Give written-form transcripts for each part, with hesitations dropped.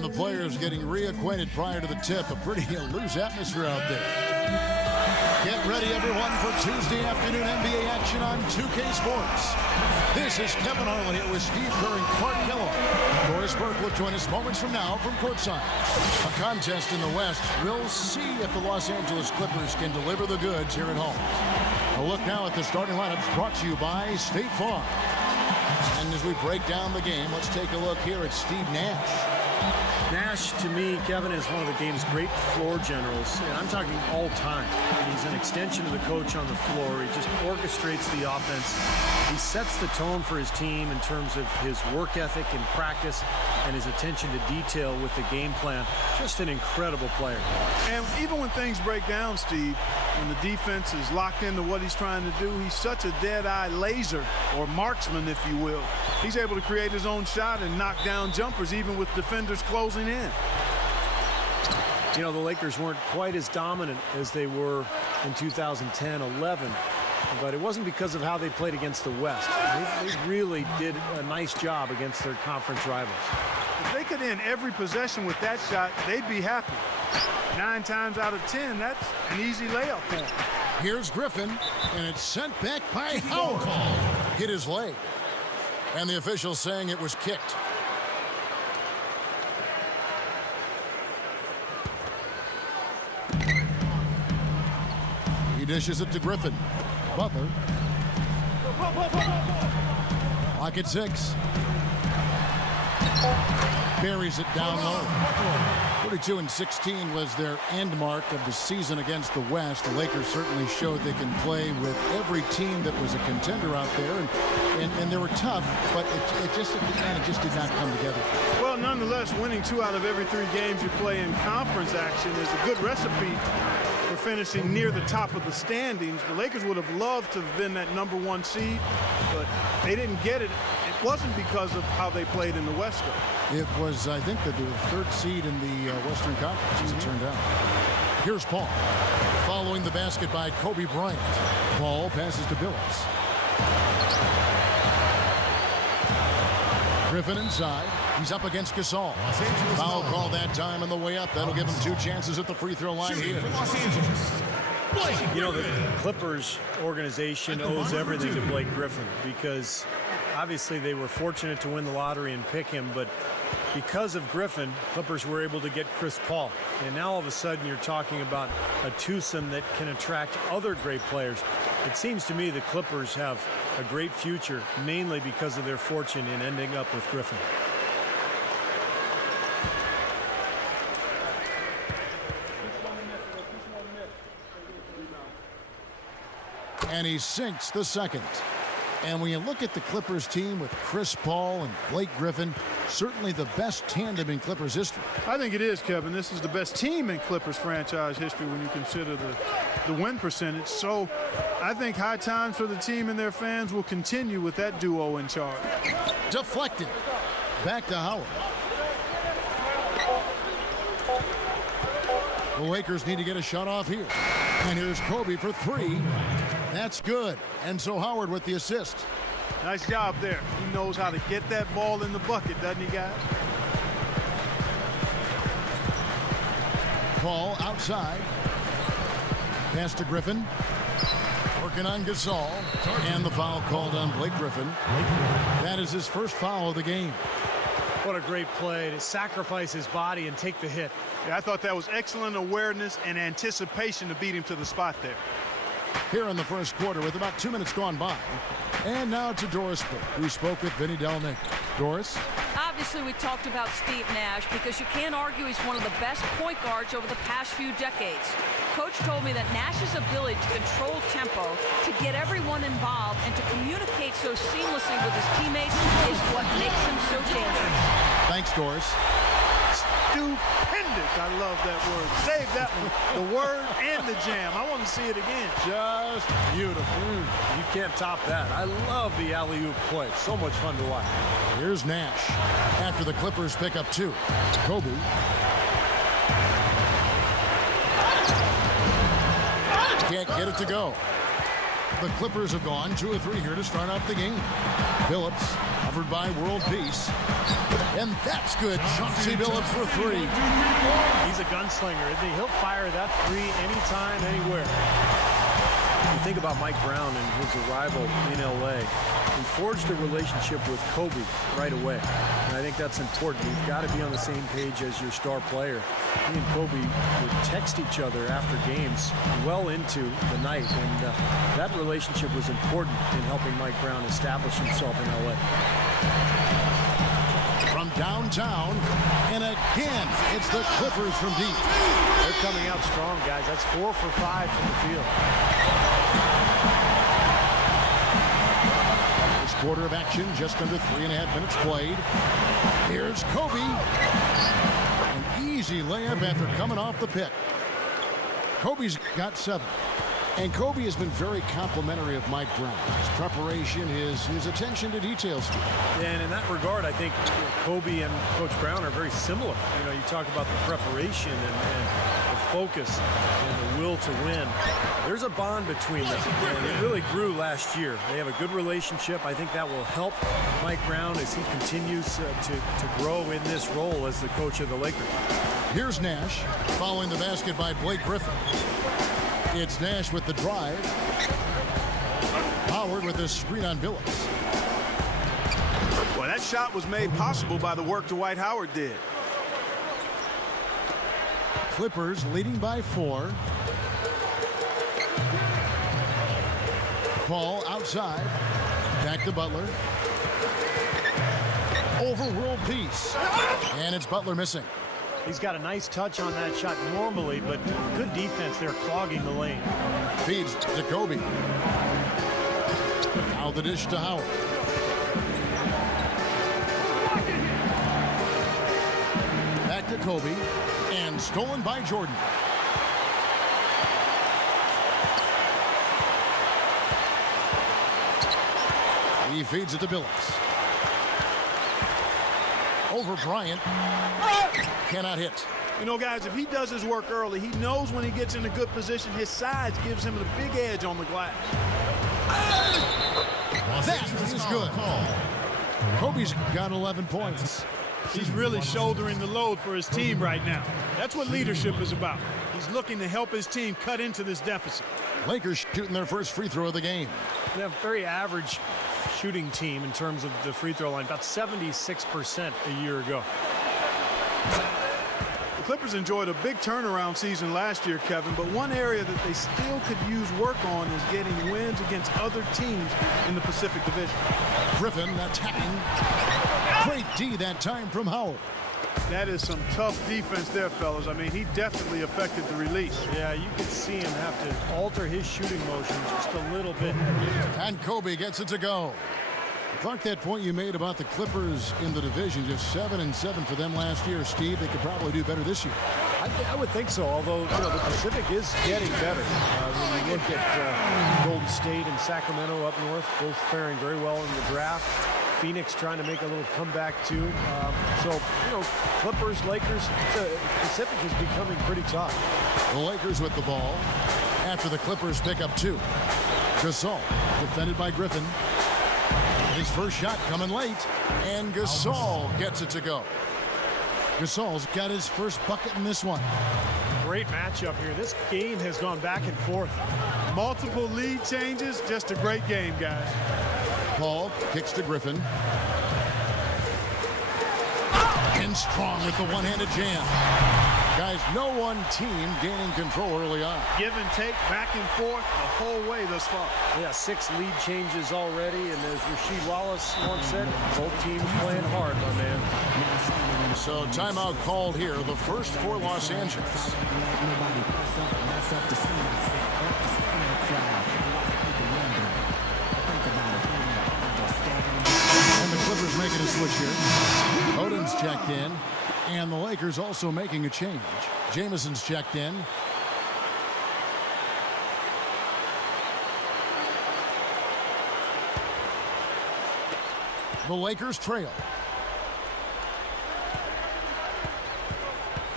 And the players getting reacquainted prior to the tip. A pretty loose atmosphere out there. Get ready, everyone, for Tuesday afternoon NBA action on 2K Sports. This is Kevin Harlan here with Steve Kerr and Clark Kellogg. Doris Burke will join us moments from now from courtside. A contest in the West. We'll see if the Los Angeles Clippers can deliver the goods here at home. A look now at the starting lineups brought to you by State Farm. And as we break down the game, let's take a look here at Steve Nash. Nash, to me, Kevin, is one of the game's great floor generals, and I'm talking all time. He's an extension of the coach on the floor. He just orchestrates the offense. He sets the tone for his team in terms of his work ethic and practice and his attention to detail with the game plan. Just an incredible player. And even when things break down, Steve, when the defense is locked into what he's trying to do, he's such a dead-eye laser, or marksman, if you will. He's able to create his own shot and knock down jumpers, even with defenders closing in. You know, the Lakers weren't quite as dominant as they were in 2010-11, but it wasn't because of how they played against the West. They really did a nice job against their conference rivals. If they could end every possession with that shot, they'd be happy. 9 times out of 10, that's an easy layup for him. Here's Griffin, and it's sent back by Howard. Hit his leg. And the official saying it was kicked. He dishes it to Griffin. Butler. Lock at 6. Buries it down low. 42-16 was their end mark of the season against the West. The Lakers certainly showed they can play with every team that was a contender out there, and they were tough, but it just did not come together. Well, nonetheless, winning 2 out of every 3 games you play in conference action is a good recipe for finishing near the top of the standings. The Lakers would have loved to have been that #1 seed, but they didn't get it. It wasn't because of how they played in the West, though. It was, I think, the 3rd seed in the Western Conference, as it turned out. Here's Paul. Following the basket by Kobe Bryant. Paul passes to Billups. Griffin inside. He's up against Gasol. Foul call that time on the way up. That'll give him 2 chances at the free throw line here. You know, the Clippers organization owes everything to Blake Griffin because obviously they were fortunate to win the lottery and pick him, but because of Griffin, Clippers were able to get Chris Paul. And now all of a sudden you're talking about a twosome that can attract other great players. It seems to me the Clippers have a great future, mainly because of their fortune in ending up with Griffin. And he sinks the second. And when you look at the Clippers team with Chris Paul and Blake Griffin, certainly the best tandem in Clippers history. I think it is, Kevin. This is the best team in Clippers franchise history when you consider the win percentage. So I think high times for the team and their fans will continue with that duo in charge. Deflected. Back to Howard. The Lakers need to get a shot off here. And here's Kobe for 3. That's good. And so Howard with the assist. Nice job there. He knows how to get that ball in the bucket, doesn't he, guys? Paul outside. Pass to Griffin. Working on Gasol. And the foul called on Blake Griffin. That is his first foul of the game. What a great play to sacrifice his body and take the hit. Yeah, I thought that was excellent awareness and anticipation to beat him to the spot there. Here in the first quarter with about 2 minutes gone by. And now to Doris Burke, who spoke with Vinny Del Negro. Doris? Obviously, we talked about Steve Nash because you can't argue he's one of the best point guards over the past few decades. Coach told me that Nash's ability to control tempo, to get everyone involved, and to communicate so seamlessly with his teammates is what makes him so dangerous. Thanks, Doris. Stupendous. I love that word. Save that one. The word and the jam. I want to see it again. Just beautiful. You can't top that. I love the alley-oop play. So much fun to watch. Here's Nash. After the Clippers pick up 2. Kobe. Can't get it to go. The Clippers have gone 2 of 3 here to start out the game. Phillips, covered by World Peace. And That's good. Chauncey Billups for three. He's a gunslinger, isn't he? He'll fire that three anytime, anywhere. You think about Mike Brown and his arrival in L.A. He forged a relationship with Kobe right away. And I think that's important. You've got to be on the same page as your star player. He and Kobe would text each other after games well into the night. And that relationship was important in helping Mike Brown establish himself in L.A. From downtown, and again, it's the Clippers from deep. They're coming out strong, guys. That's 4 for 5 from the field. This quarter of action, just under 3.5 minutes played. Here's Kobe. An easy layup after coming off the pick. Kobe's got 7. And Kobe has been very complimentary of Mike Brown. His preparation, his attention to details. And in that regard, I think Kobe and Coach Brown are very similar. You know, you talk about the preparation and the focus and the will to win. There's a bond between them, and it really grew last year. They have a good relationship. I think that will help Mike Brown as he continues to grow in this role as the coach of the Lakers. Here's Nash, following the basket by Blake Griffin. It's Nash with the drive. Howard with the screen on Billups. Well, that shot was made possible by the work Dwight Howard did. Clippers leading by 4. Paul outside. Back to Butler. Overruled piece. And it's Butler missing. He's got a nice touch on that shot normally, but good defense there clogging the lane. Feeds to Kobe. Now the dish to Howard. Back to Kobe. And stolen by Jordan. He feeds it to Billups. Over Bryant. Cannot hit. You know, guys, if he does his work early, he knows when he gets in a good position, his size gives him a big edge on the glass. That is good. Kobe's got 11 points. He's really shouldering the load for his team right now. That's what leadership is about. He's looking to help his team cut into this deficit. Lakers shooting their first free throw of the game. They have a very average shooting team in terms of the free throw line, about 76% a year ago. The Clippers enjoyed a big turnaround season last year, Kevin, but one area that they still could use work on is getting wins against other teams in the Pacific Division. Griffin attacking. Great D that time from Howard. That is some tough defense there, fellas. I mean, he definitely affected the release. Yeah, you could see him have to alter his shooting motion just a little bit. And Kobe gets it to go. Clark, that point you made about the Clippers in the division, just 7-7 for them last year. Steve, they could probably do better this year. I would think so, although the Pacific is getting better. When you look at Golden State and Sacramento up north, both faring very well in the draft. Phoenix trying to make a little comeback too. Clippers, Lakers, the Pacific is becoming pretty tough. The Lakers with the ball after the Clippers pick up 2. Gasol defended by Griffin. His first shot coming late, and Gasol gets it to go. Gasol's got his first bucket in this one. Great matchup here. This game has gone back and forth. Multiple lead changes, just a great game, guys. Paul kicks to Griffin. And Strong with the one-handed jam. Guys, no one team gaining control early on. Give and take, back and forth the whole way thus far. Yeah, 6 lead changes already, and as Rasheed Wallace once said, both teams playing hard, my man. So timeout called here, the first for Los Angeles. And the Clippers making a switch here. Odom's checked in. And the Lakers also making a change. Jamison's checked in. The Lakers trail.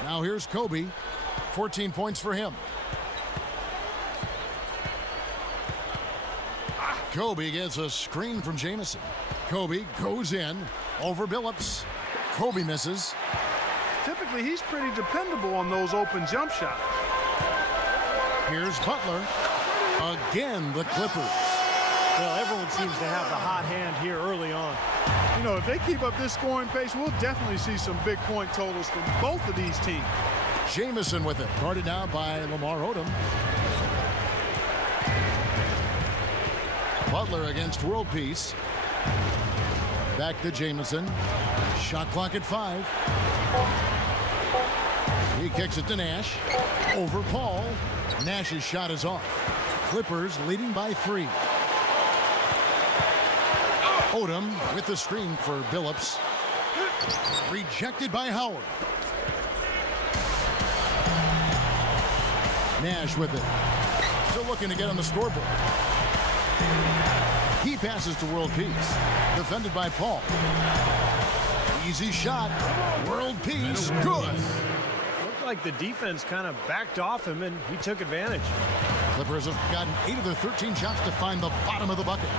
Now here's Kobe. 14 points for him. Kobe gets a screen from Jamison. Kobe goes in over Billups. Kobe misses. Typically, he's pretty dependable on those open jump shots. Here's Butler. Again, the Clippers. Well, everyone seems to have the hot hand here early on. You know, if they keep up this scoring pace, we'll definitely see some big point totals from both of these teams. Jamison with it. Guarded now by Lamar Odom. Butler against World Peace. Back to Jamison. Shot clock at 5. He kicks it to Nash. Over Paul. Nash's shot is off. Clippers leading by 3. Odom with the screen for Billups. Rejected by Howard. Nash with it. Still looking to get on the scoreboard. He passes to World Peace. Defended by Paul. Easy shot. World Peace. Good. Looked like the defense kind of backed off him, and he took advantage. Clippers have gotten 8 of their 13 shots to find the bottom of the bucket.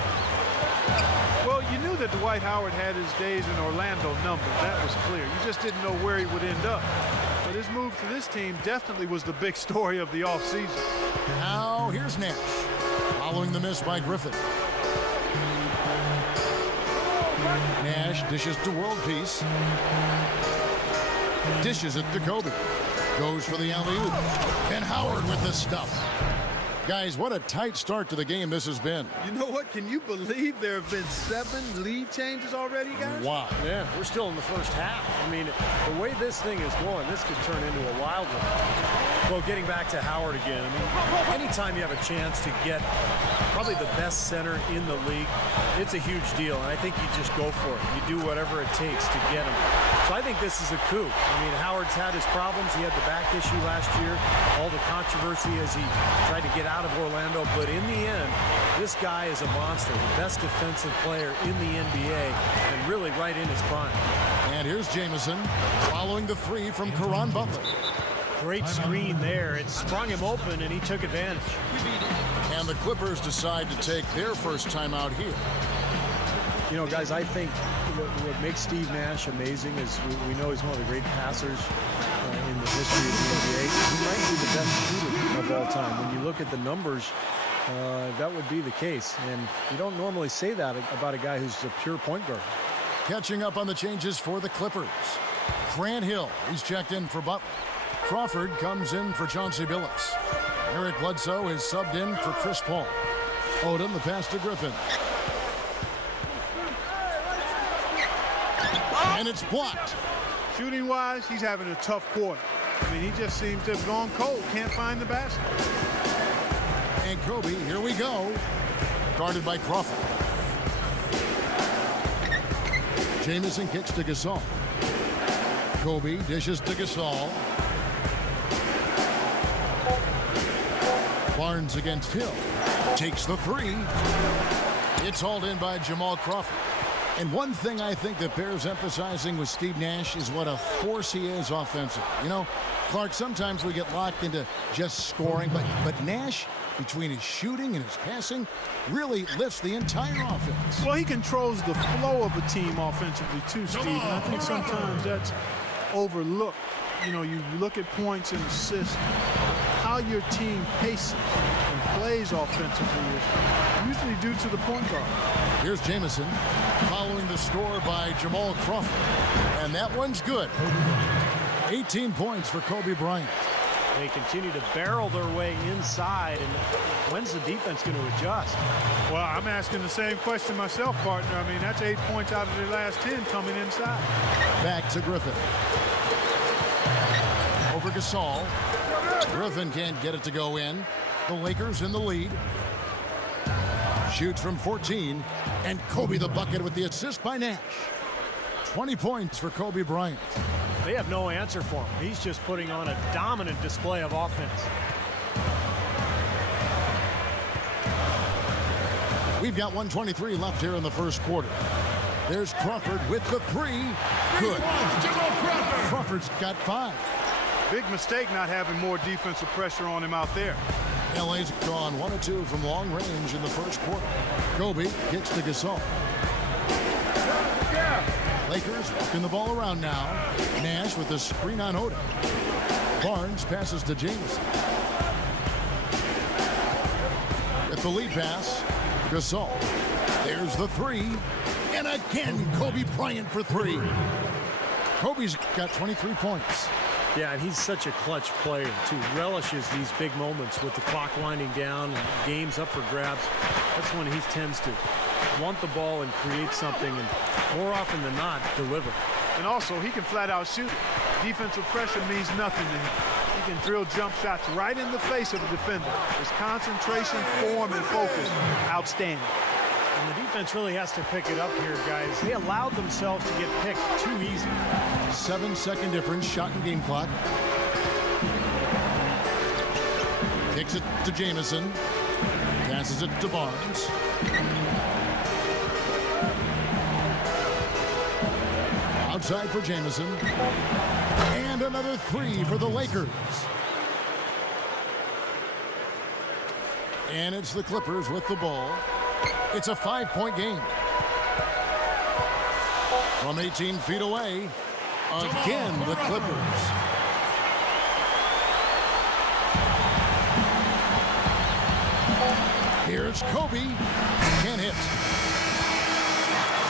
Well, you knew that Dwight Howard had his days in Orlando numbered. That was clear. You just didn't know where he would end up. But his move to this team definitely was the big story of the offseason. Now here's Nash. Following the miss by Griffin. Nash dishes to World Peace. Dishes it to Kobe. Goes for the alley-oop. And Howard with the stuff. Guys, what a tight start to the game this has been. You know what? Can you believe there have been 7 lead changes already, guys? Wow. Yeah, we're still in the first half. I mean, the way this thing is going, this could turn into a wild one. Well, getting back to Howard again, I mean, anytime you have a chance to get probably the best center in the league, it's a huge deal, and I think you just go for it. You do whatever it takes to get him. So I think this is a coup. I mean, Howard's had his problems. He had the back issue last year, all the controversy as he tried to get out of Orlando, but in the end, this guy is a monster, the best defensive player in the NBA, and really right in his prime. And here's Jamison following the 3 from Caron Butler. Great screen there. It sprung him open, and he took advantage. And the Clippers decide to take their first timeout here. You know, guys, I think what makes Steve Nash amazing is we know he's one of the great passers in the history of the NBA. He might be the best shooter of all time. When you look at the numbers, that would be the case. And you don't normally say that about a guy who's a pure point guard. Catching up on the changes for the Clippers. Grant Hill, he's checked in for Butler. Crawford comes in for Chauncey Billups. Eric Bledsoe is subbed in for Chris Paul. Odom, the pass to Griffin. And it's blocked. Shooting-wise, he's having a tough quarter. I mean, he just seems to have gone cold. Can't find the basket. And Kobe, here we go. Guarded by Crawford. Jamison kicks to Gasol. Kobe dishes to Gasol. Barnes against Hill. Takes the 3. It's hauled in by Jamal Crawford. And one thing I think that bears emphasizing with Steve Nash is what a force he is offensively. You know, Clark, sometimes we get locked into just scoring, but Nash, between his shooting and his passing, really lifts the entire offense. Well, he controls the flow of a team offensively too, Steve. And I think sometimes that's overlooked. You know, you look at points and assists, how your team paces and plays offensively is usually due to the point guard. Here's Jamison following the score by Jamal Crawford. And that one's good. 18 points for Kobe Bryant. They continue to barrel their way inside, and when's the defense going to adjust? Well, I'm asking the same question myself, partner. I mean, that's 8 points out of their last 10 coming inside. Back to Griffin. Over Gasol. Griffin can't get it to go in. The Lakers in the lead. Shoots from 14, and Kobe the bucket with the assist by Nash. 20 points for Kobe Bryant. They have no answer for him. He's just putting on a dominant display of offense. We've got 1:23 left here in the first quarter. There's Crawford with the 3. Good. Crawford's got 5. Big mistake not having more defensive pressure on him out there. LA's gone 1 of 2 from long range in the first quarter. Kobe kicks to Gasol. Lakers walking the ball around now. Nash with the screen on Odom. Barnes passes to Jamison. At the lead pass, Gasol. There's the three. And again, Kobe Bryant for three. Kobe's got 23 points. Yeah, and he's such a clutch player, too. Relishes these big moments with the clock winding down and games up for grabs. That's when he tends to want the ball and create something, and more often than not, deliver. And also, he can flat out shoot it. Defensive pressure means nothing to him. He can drill jump shots right in the face of the defender. His concentration, form, and focus, outstanding. And the defense really has to pick it up here, guys. They allowed themselves to get picked too easy. 7-second difference, shot and game clock. Kicks it to Jamison. Passes it to Barnes. Outside for Jamison. And another three for the Lakers. And it's the Clippers with the ball. It's a 5-point game. From 18 feet away, again the Clippers. Here's Kobe. Can't hit.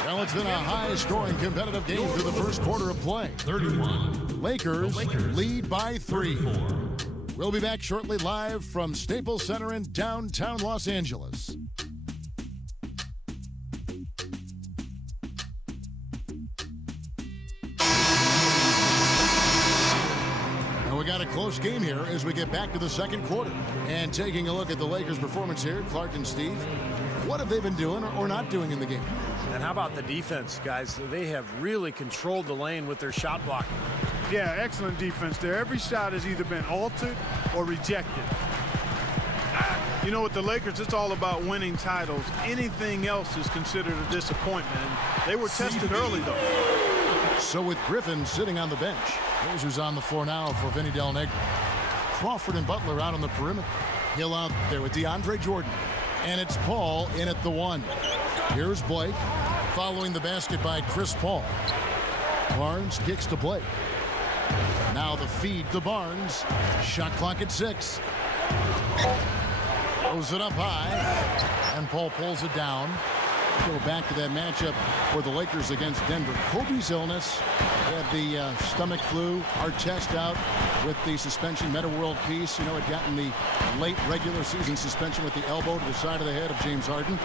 Well, it's been a high-scoring competitive game through the first quarter of play. 31. Lakers lead by 3. We'll be back shortly live from Staples Center in downtown Los Angeles. We got a close game here as we get back to the second quarter. And taking a look at the Lakers' performance here, Clark and Steve, what have they been doing or not doing in the game? And how about the defense, guys? They have really controlled the lane with their shot blocking. Yeah, excellent defense there. Every shot has either been altered or rejected. You know, with the Lakers, it's all about winning titles. Anything else is considered a disappointment. And they were tested early, though. So with Griffin sitting on the bench, here's who's on the floor now for Vinny Del Negro. Crawford and Butler out on the perimeter. Hill out there with DeAndre Jordan. And it's Paul in at the 1. Here's Blake following the basket by Chris Paul. Barnes kicks to Blake. Now the feed to Barnes. Shot clock at 6. Throws it up high. And Paul pulls it down. Go back to that matchup for the Lakers against Denver. Kobe's illness. He had the stomach flu. Artest out with the suspension. Meta World Peace, you know, had gotten the late regular season suspension with the elbow to the side of the head of James Harden.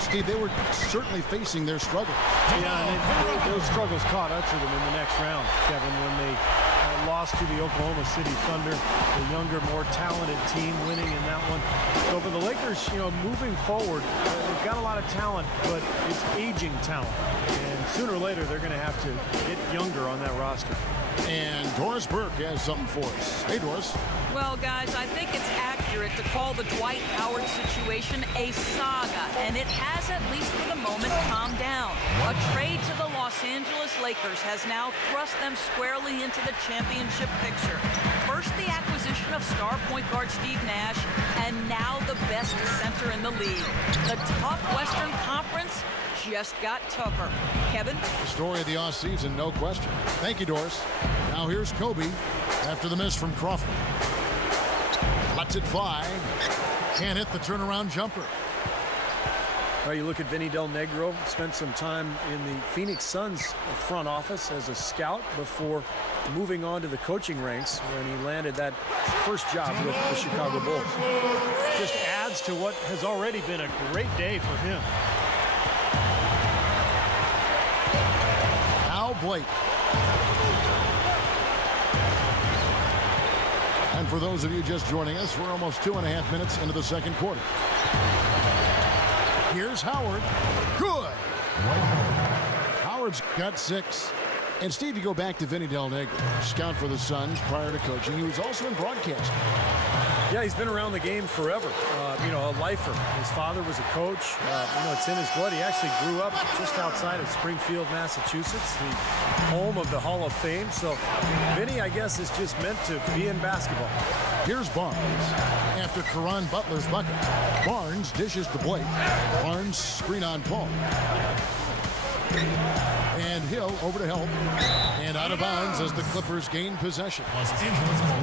Steve, they were certainly facing their struggle. Yeah, and those struggles caught up to them in the next round, Kevin, when they lost to the Oklahoma City Thunder, the younger, more talented team winning in that one. So for the Lakers, you know, moving forward, they've got a lot of talent, but it's aging talent. And sooner or later, they're going to have to get younger on that roster. And Doris Burke has something for us. Hey, Doris. Well, guys, I think it's accurate to call the Dwight Howard situation a saga, and it has, at least for the moment, calmed down. A trade to the Los Angeles Lakers has now thrust them squarely into the championship picture. First, the acquisition of star point guard Steve Nash, and now the best center in the league. The tough Western Conference just got tougher. Kevin? The story of the offseason, no question. Thank you, Doris. Now here's Kobe after the miss from Crawford. Lets it fly. Can't hit the turnaround jumper. Well, you look at Vinny Del Negro, spent some time in the Phoenix Suns front office as a scout before moving on to the coaching ranks when he landed that first job with the Chicago Bulls. Just adds to what has already been a great day for him. Now Blake. And for those of you just joining us, we're almost 2.5 minutes into the second quarter. Here's Howard. Good. Howard's got 6. And Steve, you go back to Vinny Del Negro, scout for the Suns prior to coaching. He was also in broadcasting. Yeah, he's been around the game forever. You know, a lifer. His father was a coach. You know, it's in his blood. He actually grew up just outside of Springfield, Massachusetts, the home of the Hall of Fame. So Vinny, I guess, is just meant to be in basketball. Here's Barnes after Caron Butler's bucket. Barnes dishes to Blake. Barnes screen on Paul. And Hill over to help. And out of bounds as the Clippers gain possession.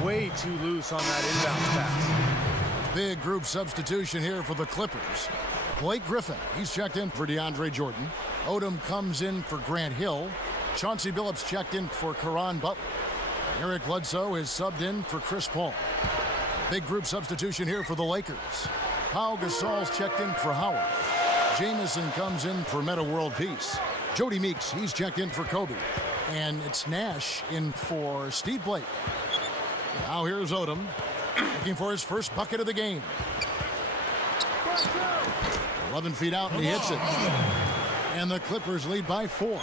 Way too loose on that inbounds pass. Big group substitution here for the Clippers. Blake Griffin, he's checked in for DeAndre Jordan. Odom comes in for Grant Hill. Chauncey Billups checked in for Caron Butler. Eric Bledsoe is subbed in for Chris Paul. Big group substitution here for the Lakers. Pau Gasol's checked in for Howard. Jamison comes in for Metta World Peace. Jody Meeks, he's checked in for Kobe. And it's Nash in for Steve Blake. Now here's Odom, looking for his first bucket of the game. 11 feet out, and he hits it. And the Clippers lead by 4.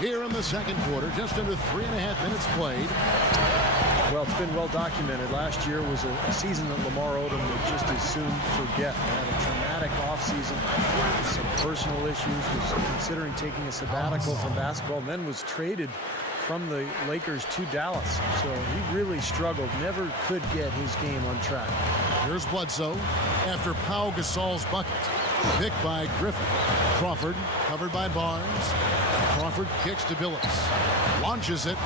Here in the second quarter, just under 3.5 minutes played. Well, it's been well documented. Last year was a season that Lamar Odom would just as soon forget. He had a traumatic offseason, some personal issues, was considering taking a sabbatical from basketball, and then was traded from the Lakers to Dallas. So he really struggled, never could get his game on track. Here's Bledsoe after Pau Gasol's bucket. Picked by Griffin. Crawford covered by Barnes. Crawford kicks to Billups. Launches it.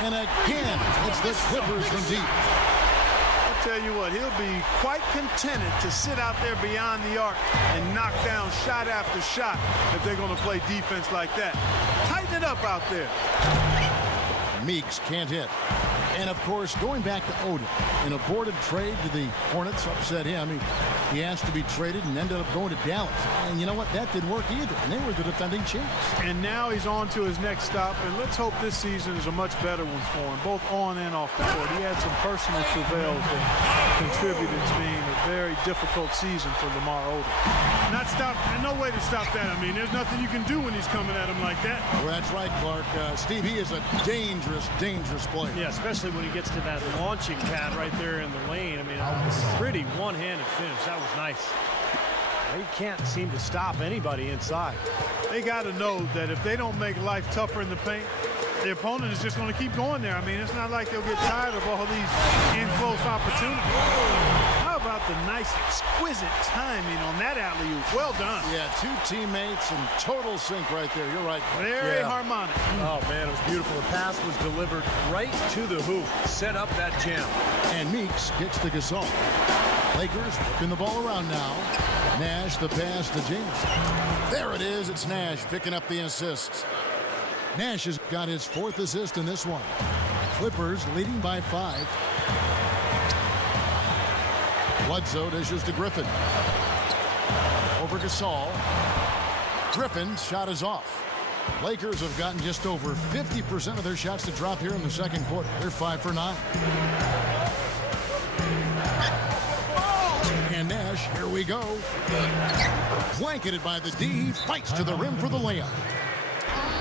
And again, it's the Clippers from deep. I'll tell you what, he'll be quite contented to sit out there beyond the arc and knock down shot after shot if they're going to play defense like that. Tighten it up out there. Meeks can't hit. And, of course, going back to Odom, an aborted trade to the Hornets upset him. He asked to be traded and ended up going to Dallas. And you know what? That didn't work either. And they were the defending champs. And now he's on to his next stop. And let's hope this season is a much better one for him, both on and off the court. He had some personal travails that contributed to being a very difficult season for Lamar Odom. There's no way to stop that. I mean, there's nothing you can do when he's coming at him like that. Well, that's right, Clark. Steve, he is a dangerous, dangerous player. Yeah, especially when he gets to that launching pad right there in the lane. I mean, a pretty one-handed finish. That was nice. They can't seem to stop anybody inside. They got to know that if they don't make life tougher in the paint, the opponent is just going to keep going there. I mean, it's not like they'll get tired of all these in-close opportunities. How about the nice, exquisite timing on that alley-oop? Well done. Yeah, two teammates in total sync right there. You're right. Very harmonic. Oh, man, it was beautiful. The pass was delivered right to the hoop. Set up that jam. And Meeks gets to Gasol. Lakers whipping the ball around now. Nash the pass to James. There it is. It's Nash picking up the assists. Nash has got his 4th assist in this one. Clippers leading by 5. Bledsoe dishes to Griffin. Over Gasol. Griffin's shot is off. Lakers have gotten just over 50% of their shots to drop here in the second quarter. They're 5 for 9. And Nash, here we go. Blanketed by the D. He fights to the rim for the layup.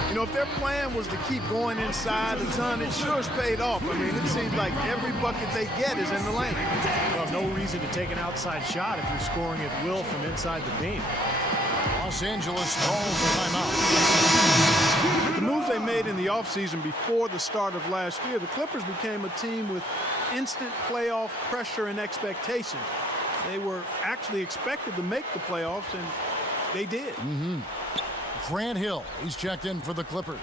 You know, if their plan was to keep going inside the ton, it sure has paid off. I mean, it seems like every bucket they get is in the lane. Well, no reason to take an outside shot if you're scoring at will from inside the paint. Los Angeles calls the timeout. The moves they made in the offseason before the start of last year, the Clippers became a team with instant playoff pressure and expectation. They were actually expected to make the playoffs, and they did. Grant Hill, he's checked in for the Clippers.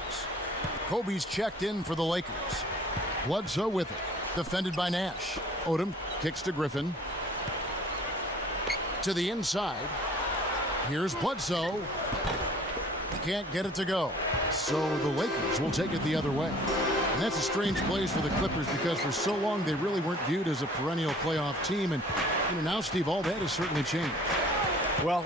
Kobe's checked in for the Lakers. Bledsoe with it, defended by Nash. Odom kicks to Griffin. To the inside. Here's Bledsoe. Can't get it to go. So the Lakers will take it the other way. And that's a strange place for the Clippers because for so long they really weren't viewed as a perennial playoff team. And now, Steve, all that has certainly changed. Well,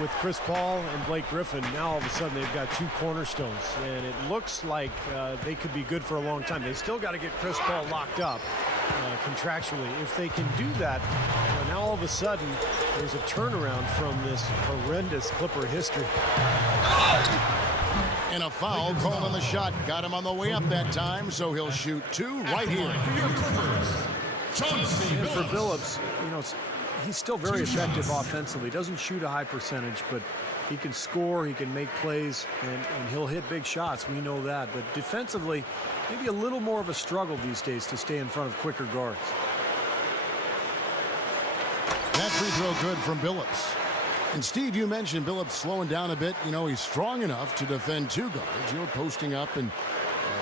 with Chris Paul and Blake Griffin, now all of a sudden they've got 2 cornerstones, and it looks like they could be good for a long time. They still got to get Chris Paul locked up contractually. If they can do that, now all of a sudden there's a turnaround from this horrendous Clipper history. And a foul called on the shot. Got him on the way up that time, so he'll shoot 2 right here. And for Billups, he's still very effective offensively. Doesn't shoot a high percentage, but he can score, he can make plays, and he'll hit big shots. We know that. But defensively, maybe a little more of a struggle these days to stay in front of quicker guards. That free throw good from Billups. And Steve, you mentioned Billups slowing down a bit. You know, he's strong enough to defend two guards. You know, posting up, and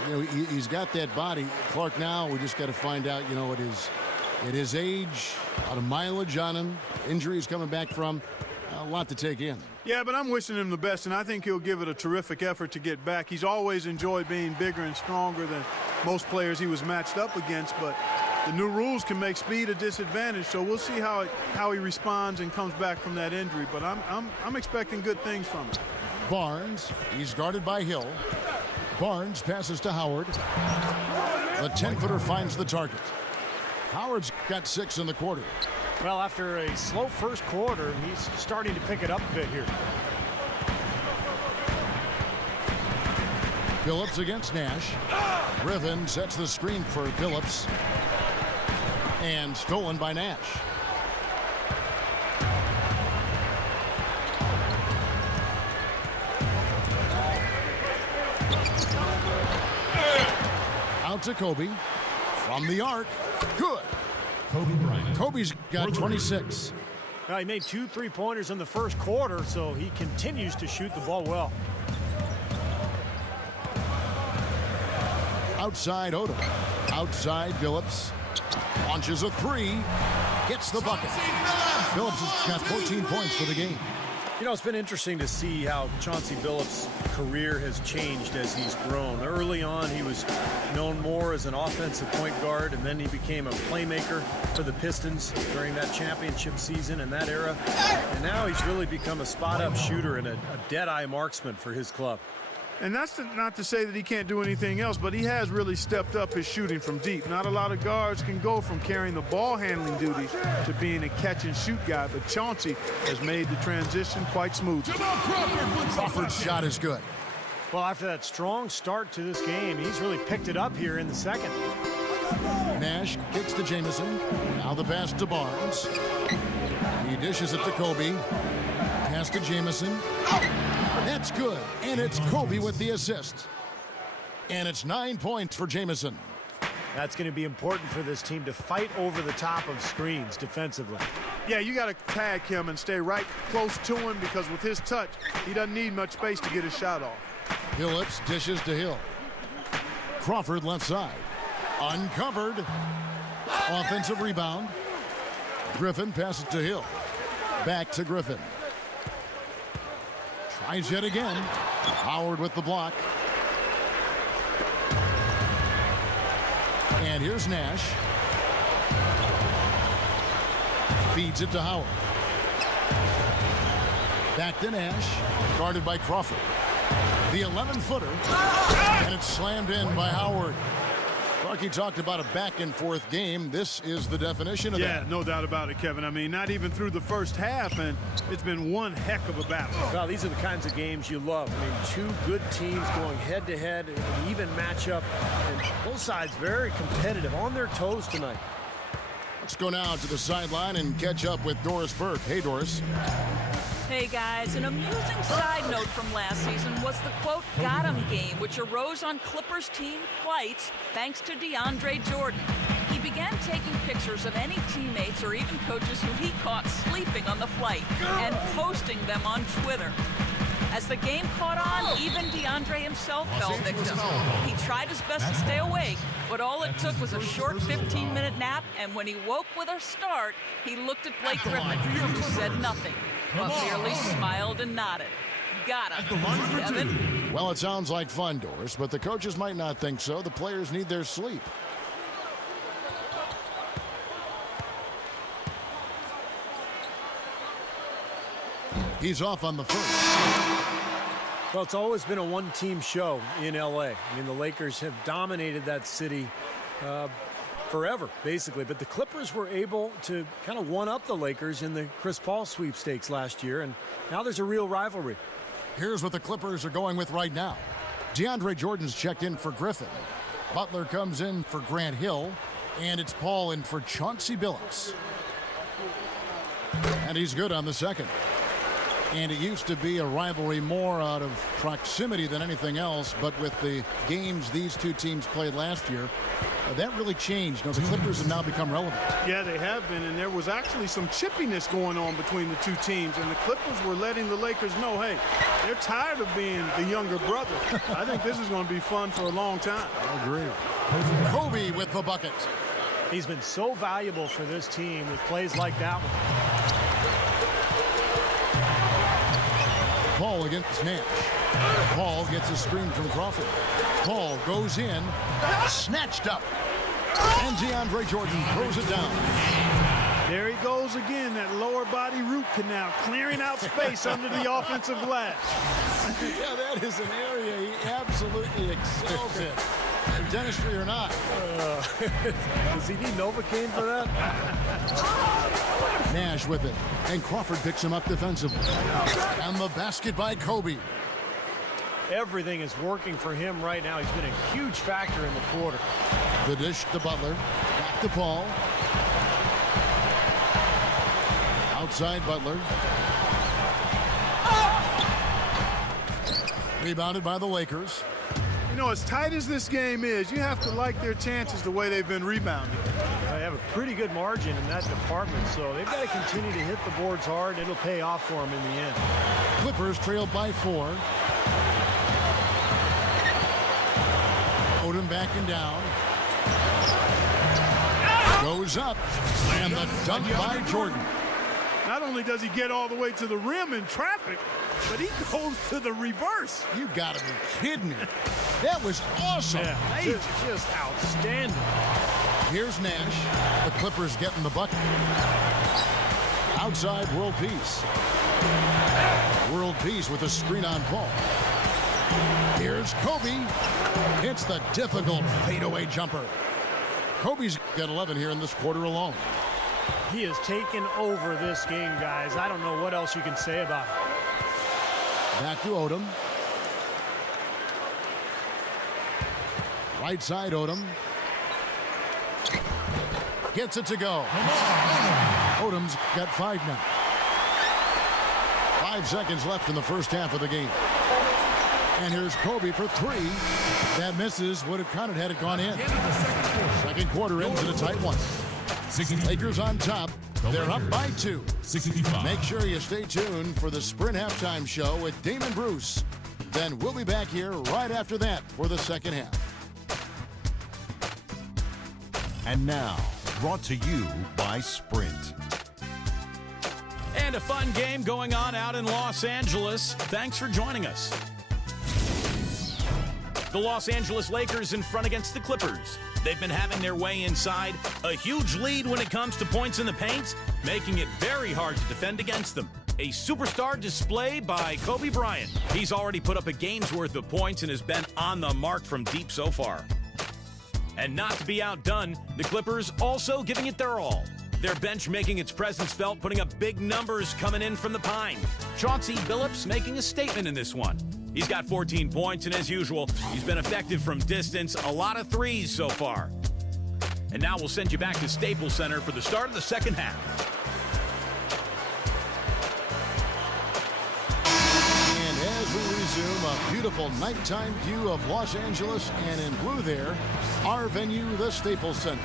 you know, he's got that body. Clark, now we just got to find out, you know, at his age, a lot of mileage on him, injuries coming back from, a lot to take in. Yeah, but I'm wishing him the best, and I think he'll give it a terrific effort to get back. He's always enjoyed being bigger and stronger than most players he was matched up against, but the new rules can make speed a disadvantage, so we'll see how he responds and comes back from that injury. But I'm expecting good things from him. Barnes, he's guarded by Hill. Barnes passes to Howard. The 10-footer finds the target. Howard's got 6 in the quarter. Well, after a slow first quarter, he's starting to pick it up a bit here. Billups against Nash. Griffin sets the screen for Billups. And stolen by Nash. Out to Kobe. From the arc. Good. Kobe Bryant. Kobe's got 26. Well, he made 2 3-pointers in the first quarter, so he continues to shoot the ball well. Outside Odom. Outside Billups. Launches a 3. Gets the bucket. Billups has got 14 points for the game. You know, it's been interesting to see how Chauncey Billups' career has changed as he's grown. Early on, he was known more as an offensive point guard, and then he became a playmaker for the Pistons during that championship season in that era. And now he's really become a spot-up shooter and a dead-eye marksman for his club. And that's not to say that he can't do anything else, but he has really stepped up his shooting from deep. Not a lot of guards can go from carrying the ball handling duties to being a catch and shoot guy, but Chauncey has made the transition quite smooth. Crawford's shot is good. Well, after that strong start to this game, he's really picked it up here in the second. Nash kicks to Jamison. Now the pass to Barnes. He dishes it to Kobe. Pass to Jamison. That's good. And it's Kobe with the assist. And it's 9 points for Jamison. That's going to be important for this team to fight over the top of screens defensively. Yeah, you got to tag him and stay right close to him, because with his touch, he doesn't need much space to get his shot off. Billups dishes to Hill. Crawford left side. Uncovered. Offensive rebound. Griffin passes to Hill. Back to Griffin. Tries yet again. Howard with the block. And here's Nash. Feeds it to Howard. Back to Nash. Guarded by Crawford. The 11-footer. And it's slammed in by Howard. Clarky talked about a back-and-forth game. This is the definition of that. Yeah, no doubt about it, Kevin. I mean, not even through the first half, and it's been one heck of a battle. Well, these are the kinds of games you love. I mean, 2 good teams going head-to-head, an even matchup, and both sides very competitive, on their toes tonight. Let's go now to the sideline and catch up with Doris Burke. Hey, Doris. Hey guys, an amusing side note from last season was the quote "got 'em" game, which arose on Clippers team flights thanks to DeAndre Jordan. He began taking pictures of any teammates or even coaches who he caught sleeping on the flight and posting them on Twitter. As the game caught on, even DeAndre himself fell victim. He tried his best to stay awake, but all it took was a short 15-minute nap, and when he woke with a start, he looked at Blake Griffin, who said nothing, but merely smiled and nodded. Got him, Kevin. Well, it sounds like fun, Doris, but the coaches might not think so. The players need their sleep. He's off on the first. Well, it's always been a one-team show in L.A. I mean, the Lakers have dominated that city forever, basically. But the Clippers were able to kind of one-up the Lakers in the Chris Paul sweepstakes last year, and now there's a real rivalry. Here's what the Clippers are going with right now. DeAndre Jordan's checked in for Griffin. Butler comes in for Grant Hill, and it's Paul in for Chauncey Billups. And he's good on the second. And it used to be a rivalry more out of proximity than anything else, but with the games these two teams played last year, That really changed. The Clippers have now become relevant. Yeah, they have been, and there was actually some chippiness going on between the two teams, and the Clippers were letting the Lakers know, hey, they're tired of being the younger brother. I think this is going to be fun for a long time. I agree. Kobe with the bucket. He's been so valuable for this team with plays like that one. Paul against Nash. Paul gets a screen from Crawford. Paul goes in, snatched up, and DeAndre Jordan throws it down. There he goes again, that lower body root canal, clearing out space under the offensive glass. Yeah, that is an area he absolutely excels in. Dentistry or not. Does he need Novocaine for that? Nash with it, and Crawford picks him up defensively. And the basket by Kobe. Everything is working for him right now. He's been a huge factor in the quarter. The dish to Butler. Back to Paul. Outside Butler. Rebounded by the Lakers. You know, as tight as this game is, you have to like their chances the way they've been rebounding. They have a pretty good margin in that department, so they've got to continue to hit the boards hard. It'll pay off for them in the end. Clippers trailed by 4. Odom backing down. Goes up. And the dunk by Jordan. Not only does he get all the way to the rim in traffic, but he goes to the reverse. You gotta be kidding me. That was awesome. Yeah, just outstanding. Here's Nash. The Clippers getting the bucket. Outside World Peace. World Peace with a screen on Paul. Here's Kobe. Hits the difficult fadeaway jumper. Kobe's got 11 here in this quarter alone. He has taken over this game, guys. I don't know what else you can say about it. Back to Odom. Right side Odom. Gets it to go. Odom's got 5 now. 5 seconds left in the first half of the game. And here's Kobe for 3. That misses. Would have counted had it gone in. Second quarter ends in a tight one. Lakers on top. They're up by 2. 65. Make sure you stay tuned for the Sprint Halftime Show with Damon Bruce. Then we'll be back here right after that for the second half. And now, brought to you by Sprint. And a fun game going on out in Los Angeles. Thanks for joining us. The Los Angeles Lakers in front against the Clippers. They've been having their way inside. A huge lead when it comes to points in the paint, making it very hard to defend against them. A superstar display by Kobe Bryant. He's already put up a game's worth of points and has been on the mark from deep so far. And not to be outdone, the Clippers also giving it their all. Their bench making its presence felt, putting up big numbers coming in from the Pine. Chauncey Billups making a statement in this one. He's got 14 points, and as usual, he's been effective from distance. A lot of threes so far. And now we'll send you back to Staples Center for the start of the second half. And as we resume, a beautiful nighttime view of Los Angeles, and in blue there, our venue, the Staples Center.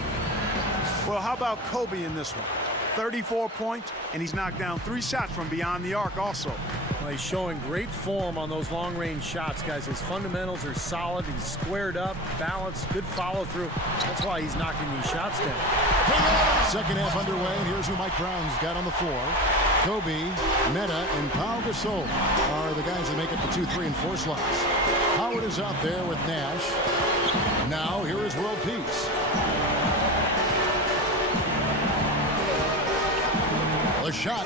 Well, how about Kobe in this one? 34 points, and he's knocked down 3 shots from beyond the arc also. Well, he's showing great form on those long-range shots, guys. His fundamentals are solid. He's squared up, balanced, good follow-through. That's why he's knocking these shots down. Second half underway, and here's who Mike Brown's got on the floor. Kobe, Meta, and Pau Gasol are the guys that make up the 2, 3, and 4 slots. Howard is out there with Nash. Now, here is World Peace. The shot.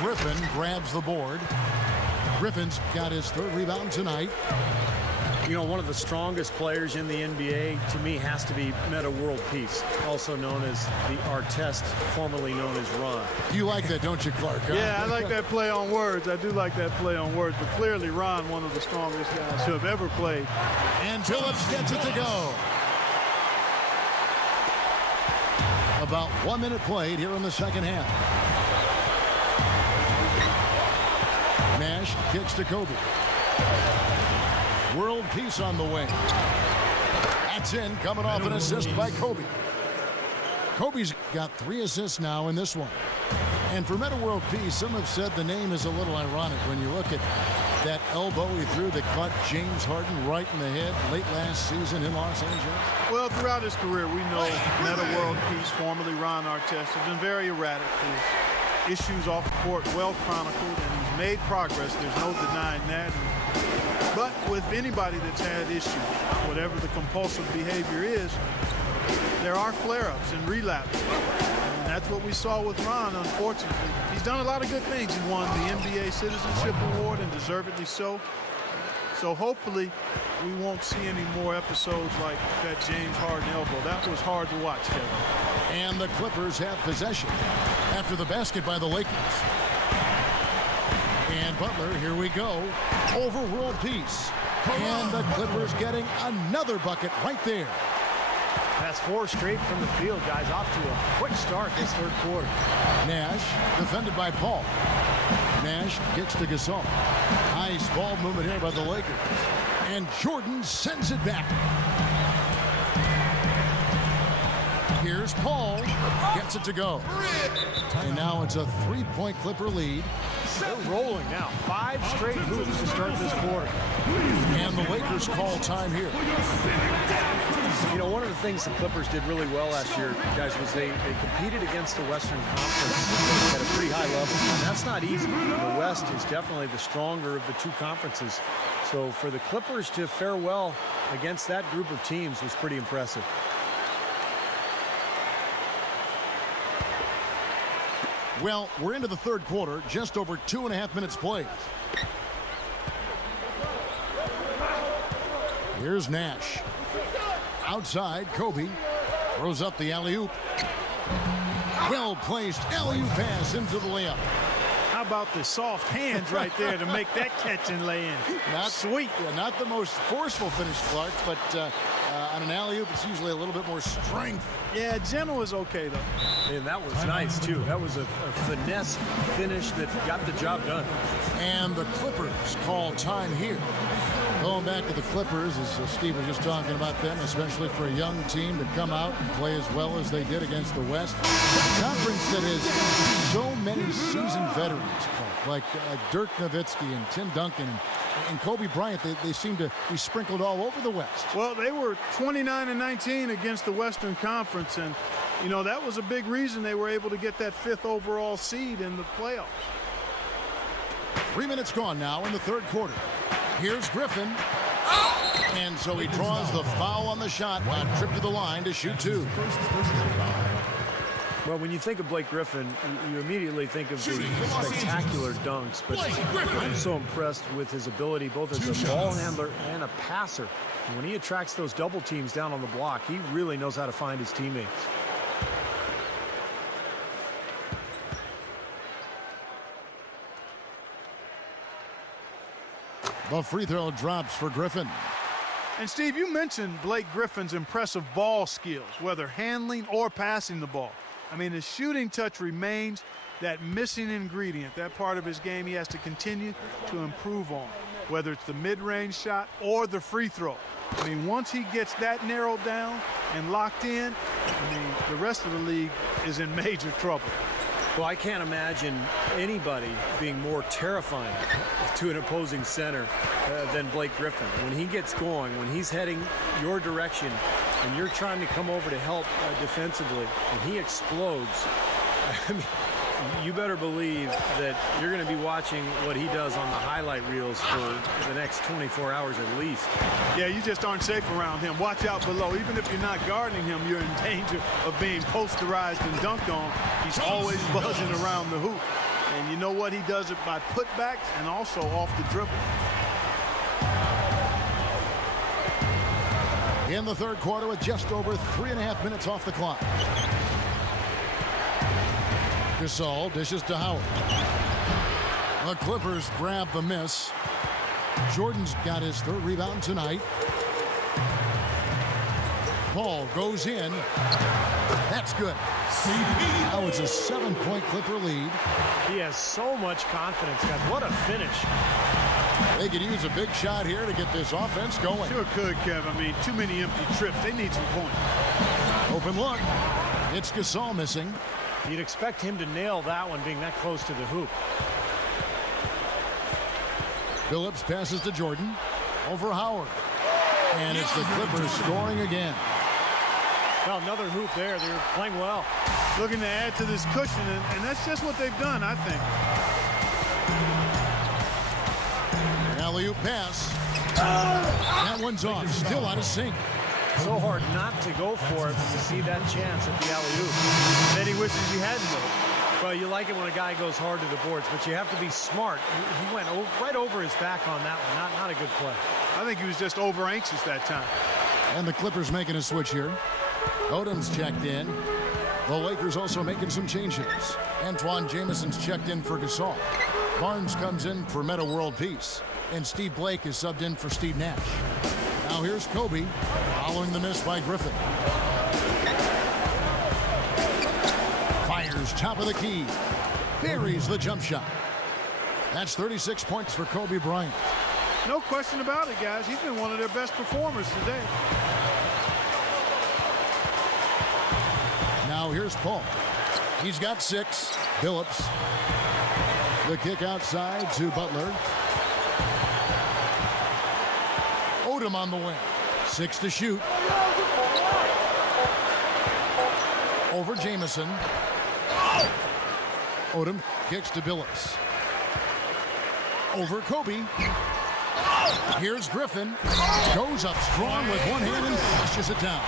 Griffin grabs the board. Griffin's got his 3rd rebound tonight. You know, one of the strongest players in the NBA, to me, has to be Meta World Peace, also known as the Artest, formerly known as Ron. You like that, don't you, Clark? Yeah, I like that play on words. I do like that play on words. But clearly, Ron, one of the strongest guys to have ever played. And Phillips gets it to go. About 1 minute played here in the second half. Nash kicks to Kobe. World Peace on the way. At minutes in, coming off an assist by Kobe. Kobe's got 3 assists now in this one. And for Metta World Peace, some have said the name is a little ironic when you look at that elbow he threw that caught James Harden right in the head late last season in Los Angeles. Well, throughout his career, we know Metta World Peace, formerly Ron Artest, has been very erratic. His issues off the court well chronicled, and he's made progress. There's no denying that. But with anybody that's had issues, whatever the compulsive behavior is, there are flare-ups and relapses. And that's what we saw with Ron, unfortunately. He's done a lot of good things. He won the NBA Citizenship Award, and deservedly so. So hopefully we won't see any more episodes like that James Harden elbow. That was hard to watch, Kevin. And the Clippers have possession after the basket by the Lakers. And Butler, here we go, over World Peace. And the Clippers getting another bucket right there. That's 4 straight from the field, guys. Off to a quick start this third quarter. Nash, defended by Paul. Nash gets to Gasol. Nice ball movement here by the Lakers. And Jordan sends it back. Here's Paul. Gets it to go. And now it's a 3-point Clipper lead. They're rolling now. 5 straight hoops to start this quarter. And the Lakers call time here. You know, one of the things the Clippers did really well last year, guys, was they competed against the Western Conference at a pretty high level. And that's not easy. The West is definitely the stronger of the 2 conferences. So for the Clippers to fare well against that group of teams was pretty impressive. Well, we're into the third quarter, just over 2.5 minutes played. Here's Nash. Outside, Kobe throws up the alley-oop. Well-placed alley-oop pass into the layup. How about the soft hands right there to make that catch and lay in? Not sweet. Yeah, not the most forceful finish, Clark, but on an alley-oop, it's usually a little bit more strength. Yeah, gentle is okay, though. And that was nice, too. That was a finesse finish that got the job done. And the Clippers call time here. Going back to the Clippers, as Steve was just talking about them, especially for a young team to come out and play as well as they did against the West. A conference that has so many seasoned veterans, like Dirk Nowitzki and Tim Duncan and Kobe Bryant. They seem to be sprinkled all over the West. Well, they were 29-19 against the Western Conference, and, you know, that was a big reason they were able to get that 5th overall seed in the playoffs. 3 minutes gone now in the third quarter. Here's Griffin. And so he draws the foul on the shot on trip to the line to shoot 2. Well, when you think of Blake Griffin, you immediately think of the spectacular dunks, but I'm so impressed with his ability both as a ball handler and a passer. And when he attracts those double teams down on the block, he really knows how to find his teammates. The free throw drops for Griffin. And Steve, you mentioned Blake Griffin's impressive ball skills, whether handling or passing the ball. I mean, his shooting touch remains that missing ingredient, that part of his game he has to continue to improve on, whether it's the mid-range shot or the free throw. I mean, once he gets that narrowed down and locked in, I mean, the rest of the league is in major trouble. Well, I can't imagine anybody being more terrifying to an opposing center than Blake Griffin. When he gets going, when he's heading your direction, and you're trying to come over to help defensively, and he explodes, I mean, you better believe that you're going to be watching what he does on the highlight reels for the next 24 hours at least. Yeah, you just aren't safe around him. Watch out below. Even if you're not guarding him, you're in danger of being posterized and dunked on. He's always buzzing around the hoop. And you know what? He does it by putbacks and also off the dribble. In the third quarter with just over 3.5 minutes off the clock. Gasol dishes to Howard. The Clippers grab the miss. Jordan's got his 3rd rebound tonight. Paul goes in. That's good. Now it's a 7-point Clipper lead. He has so much confidence, guys. What a finish. They could use a big shot here to get this offense going. Sure could, Kev. I mean, too many empty trips. They need some points. Open look. It's Gasol missing. You'd expect him to nail that one being that close to the hoop. Phillips passes to Jordan. Over Howard. And it's the Clippers scoring again. Well, another hoop there. They're playing well. Looking to add to this cushion, and that's just what they've done, I think. Alley-oop pass. That one's off. Still out of sync. So hard not to go for it when you see that chance at the alley-oop. Then he wishes he hadn't, though. Well, you like it when a guy goes hard to the boards, but you have to be smart. He went right over his back on that one. Not a good play. I think he was just over anxious that time. And the Clippers making a switch here. Odom's checked in. The Lakers also making some changes. Antoine Jamison's checked in for Gasol. Barnes comes in for Metta World Peace. And Steve Blake is subbed in for Steve Nash. Now here's Kobe, following the miss by Griffin. Fires top of the key. Buries the jump shot. That's 36 points for Kobe Bryant. No question about it, guys. He's been one of their best performers today. Now here's Paul. He's got 6. Phillips. The kick outside to Butler. Odom on the wing. 6 to shoot. Over Jamison. Odom kicks to Billups. Over Kobe. Here's Griffin. Goes up strong with one hand and flushes it down.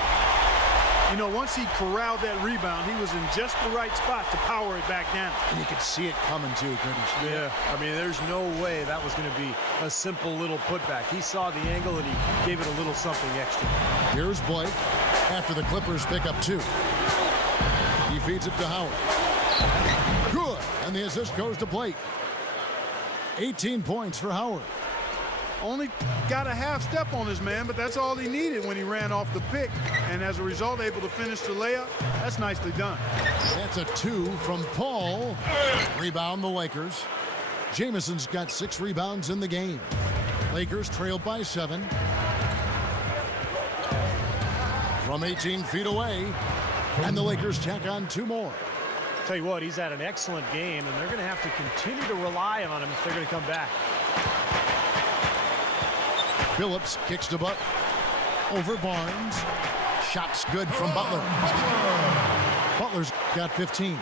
You know, once he corralled that rebound, he was in just the right spot to power it back down. And you could see it coming too, couldn't you? Yeah, I mean, there's no way that was going to be a simple little putback. He saw the angle and he gave it a little something extra. Here's Blake after the Clippers pick up 2. He feeds it to Howard. Good. And the assist goes to Blake. 18 points for Howard. Only got a half step on his man, but that's all he needed when he ran off the pick. And as a result, able to finish the layup. That's nicely done. That's a 2 from Paul. Rebound the Lakers. Jamison's got 6 rebounds in the game. Lakers trailed by 7. From 18 feet away. And the Lakers tack on 2 more. Tell you what, he's had an excellent game, and they're going to have to continue to rely on him if they're going to come back. Phillips kicks to Butler. Over Barnes. Shots good from Butler. Butler's got 15.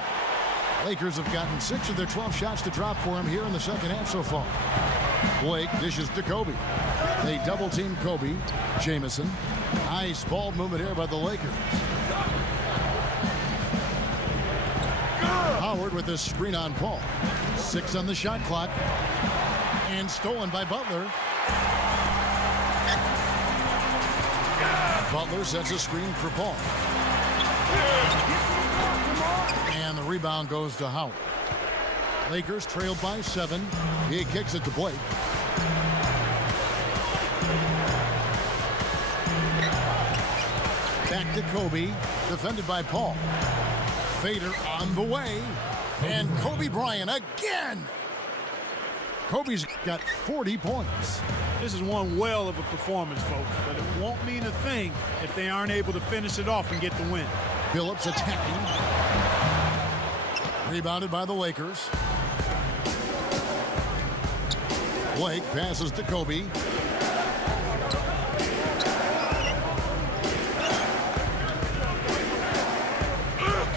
Lakers have gotten 6 of their 12 shots to drop for him here in the second half so far. Blake dishes to Kobe. They double team Kobe. Jamison. Nice ball movement here by the Lakers. Howard with this screen on Paul. 6 on the shot clock. And stolen by Butler. Butler sets a screen for Paul. And the rebound goes to Howard. Lakers trailed by 7. He kicks it to Blake. Back to Kobe. Defended by Paul. Fader on the way. And Kobe Bryant again. Kobe's got 40 points. This is one well of a performance, folks, but it won't mean a thing if they aren't able to finish it off and get the win. Phillips attacking. Rebounded by the Lakers. Blake passes to Kobe.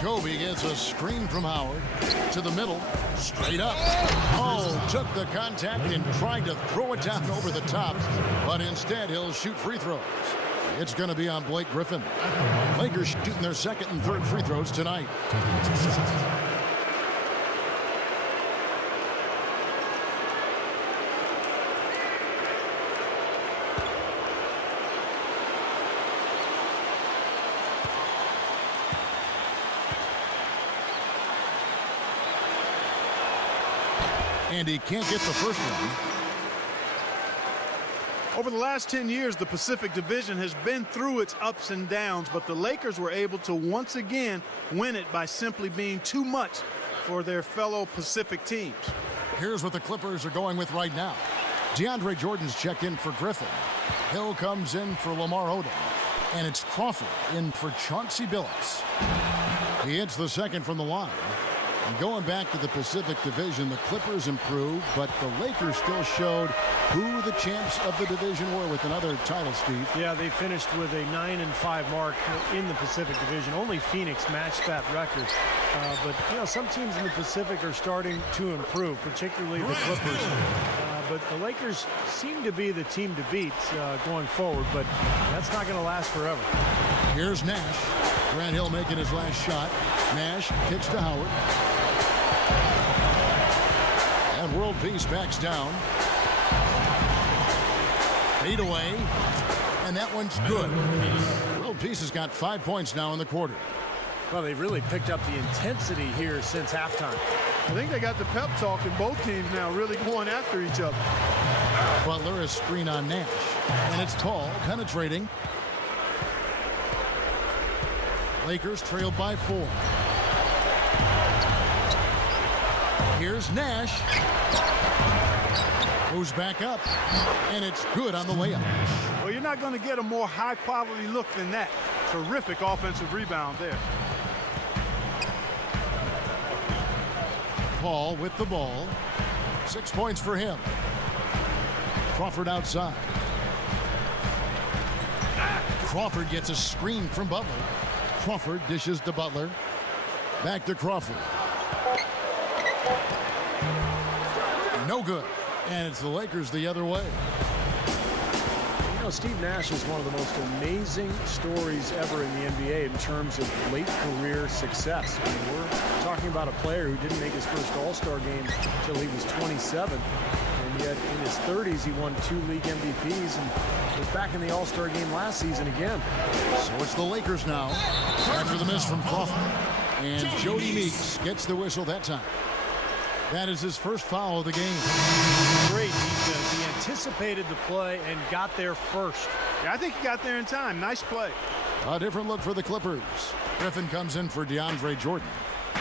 Kobe gets a screen from Howard to the middle, straight up. Oh, took the contact and tried to throw it down over the top, but instead he'll shoot free throws. It's going to be on Blake Griffin. Lakers shooting their second and third free throws tonight. And he can't get the first one. Over the last 10 years, the Pacific Division has been through its ups and downs, but the Lakers were able to once again win it by simply being too much for their fellow Pacific teams. Here's what the Clippers are going with right now. DeAndre Jordan's checked in for Griffin. Hill comes in for Lamar Odom. And it's Crawford in for Chauncey Billups. He hits the second from the line. And going back to the Pacific Division, the Clippers improved, but the Lakers still showed who the champs of the division were with another title, Steve. Yeah, they finished with a 9-5 mark in the Pacific Division. Only Phoenix matched that record. But, you know, some teams in the Pacific are starting to improve, particularly the Clippers. But the Lakers seem to be the team to beat going forward, but that's not going to last forever. Here's Nash. Grant Hill making his last shot. Nash kicks to Howard. And World Peace backs down. Fade away. And that one's good. World Peace has got 5 points now in the quarter. Well, they've really picked up the intensity here since halftime. I think they got the pep talk in both teams now, really going after each other. Butler is screen on Nash. And it's Paul penetrating. Lakers trailed by 4. Here's Nash. Moves back up. And it's good on the layup. Well, you're not going to get a more high-quality look than that. Terrific offensive rebound there. Paul with the ball. 6 points for him. Crawford outside. Crawford gets a screen from Butler. Crawford dishes to Butler. Back to Crawford. No good. And it's the Lakers the other way. You know, Steve Nash is one of the most amazing stories ever in the NBA in terms of late career success. I mean, we're talking about a player who didn't make his first All-Star game until he was 27. And yet in his 30s, he won 2 league MVPs and was back in the All-Star game last season again. So it's the Lakers now after the miss from Crawford. And Jody Meeks gets the whistle that time. That is his first foul of the game. Great defense. He anticipated the play and got there first. Yeah, I think he got there in time. Nice play. A different look for the Clippers. Griffin comes in for DeAndre Jordan.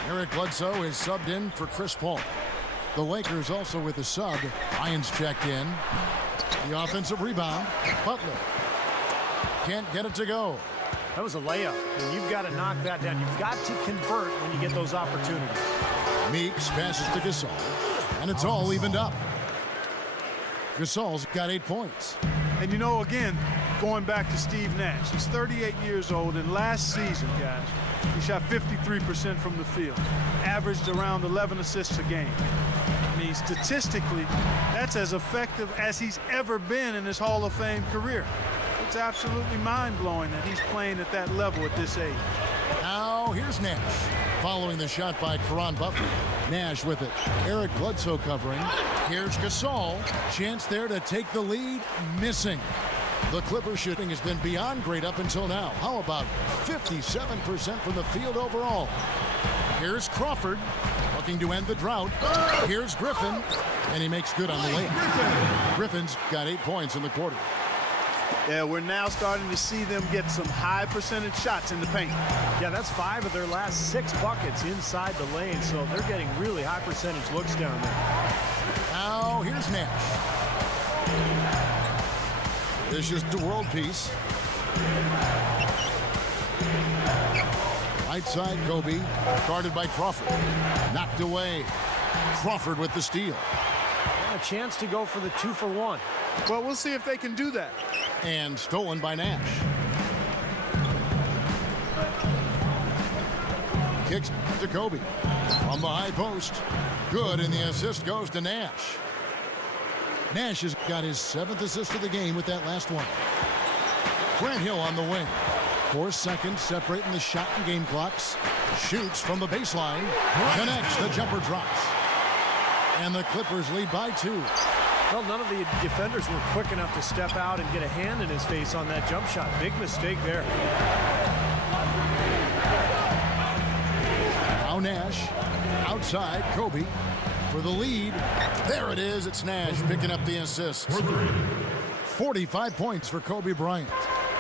Eric Bledsoe is subbed in for Chris Paul. The Lakers also with a sub. Lyons checked in. The offensive rebound. Butler. Can't get it to go. That was a layup, and you've got to knock that down. You've got to convert when you get those opportunities. Meeks passes to Gasol, and it's all evened up. Gasol's got 8 points. And you know, again, going back to Steve Nash, he's 38 years old, and last season, guys, he shot 53% from the field, averaged around 11 assists a game. I mean, statistically, that's as effective as he's ever been in his Hall of Fame career. It's absolutely mind-blowing that he's playing at that level at this age. Now, here's Nash. Following the shot by Caron Butler. Nash with it. Eric Bledsoe covering. Here's Gasol. Chance there to take the lead. Missing. The Clippers shooting has been beyond great up until now. How about 57% from the field overall? Here's Crawford. Looking to end the drought. Here's Griffin. And he makes good on the layup. Griffin's got 8 points in the quarter. Yeah, we're now starting to see them get some high percentage shots in the paint. Yeah, that's 5 of their last 6 buckets inside the lane, so they're getting really high percentage looks down there. Now, here's Nash. This is the World Peace. Right side, Kobe. Guarded by Crawford. Knocked away. Crawford with the steal. And a chance to go for the 2-for-1. Well, we'll see if they can do that. And stolen by Nash. Kicks to Kobe. From the high post. Good, and the assist goes to Nash. Nash has got his 7th assist of the game with that last one. Grant Hill on the wing. 4 seconds separating the shot and game clocks. Shoots from the baseline. Connects. The jumper drops. And the Clippers lead by 2. Well, none of the defenders were quick enough to step out and get a hand in his face on that jump shot. Big mistake there. Now Nash. Outside, Kobe. For the lead. There it is. It's Nash picking up the assist. 45 points for Kobe Bryant.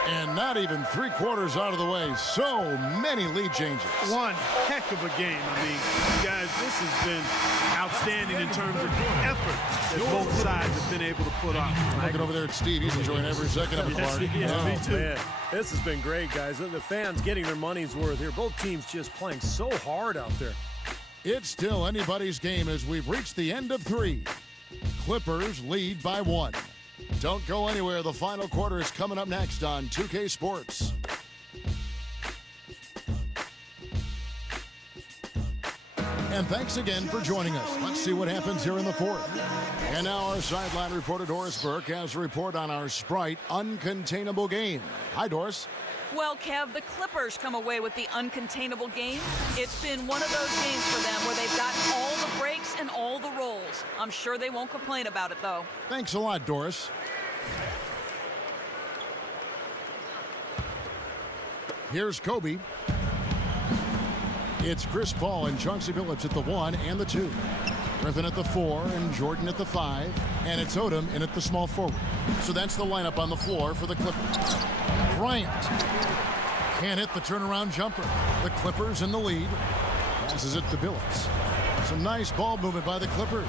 And not even 3/4 out of the way. So many lead changes. One heck of a game. I mean, guys, this has been outstanding in terms of effort that both sides have been able to put on. Looking over there at Steve. He's enjoying every second of it, Clark. Yeah, me too. Man, this has been great, guys. The fans getting their money's worth here. Both teams just playing so hard out there. It's still anybody's game as we've reached the end of 3. Clippers lead by 1. Don't go anywhere. The final quarter is coming up next on 2K Sports. And thanks again for joining us. Let's see what happens here in the 4th. And now our sideline reporter, Doris Burke, has a report on our Sprite uncontainable game. Hi, Doris. Well, Kev, the Clippers come away with the uncontainable game. It's been one of those games for them where they've gotten all the breaks and all the rolls. I'm sure they won't complain about it, though. Thanks a lot, Doris. Here's Kobe. It's Chris Paul and Chauncey Billups at the 1 and the 2. Griffin at the 4 and Jordan at the 5. And it's Odom in at the small forward. So that's the lineup on the floor for the Clippers. Bryant can't hit the turnaround jumper. The Clippers in the lead. Passes it to Billups. Some nice ball movement by the Clippers.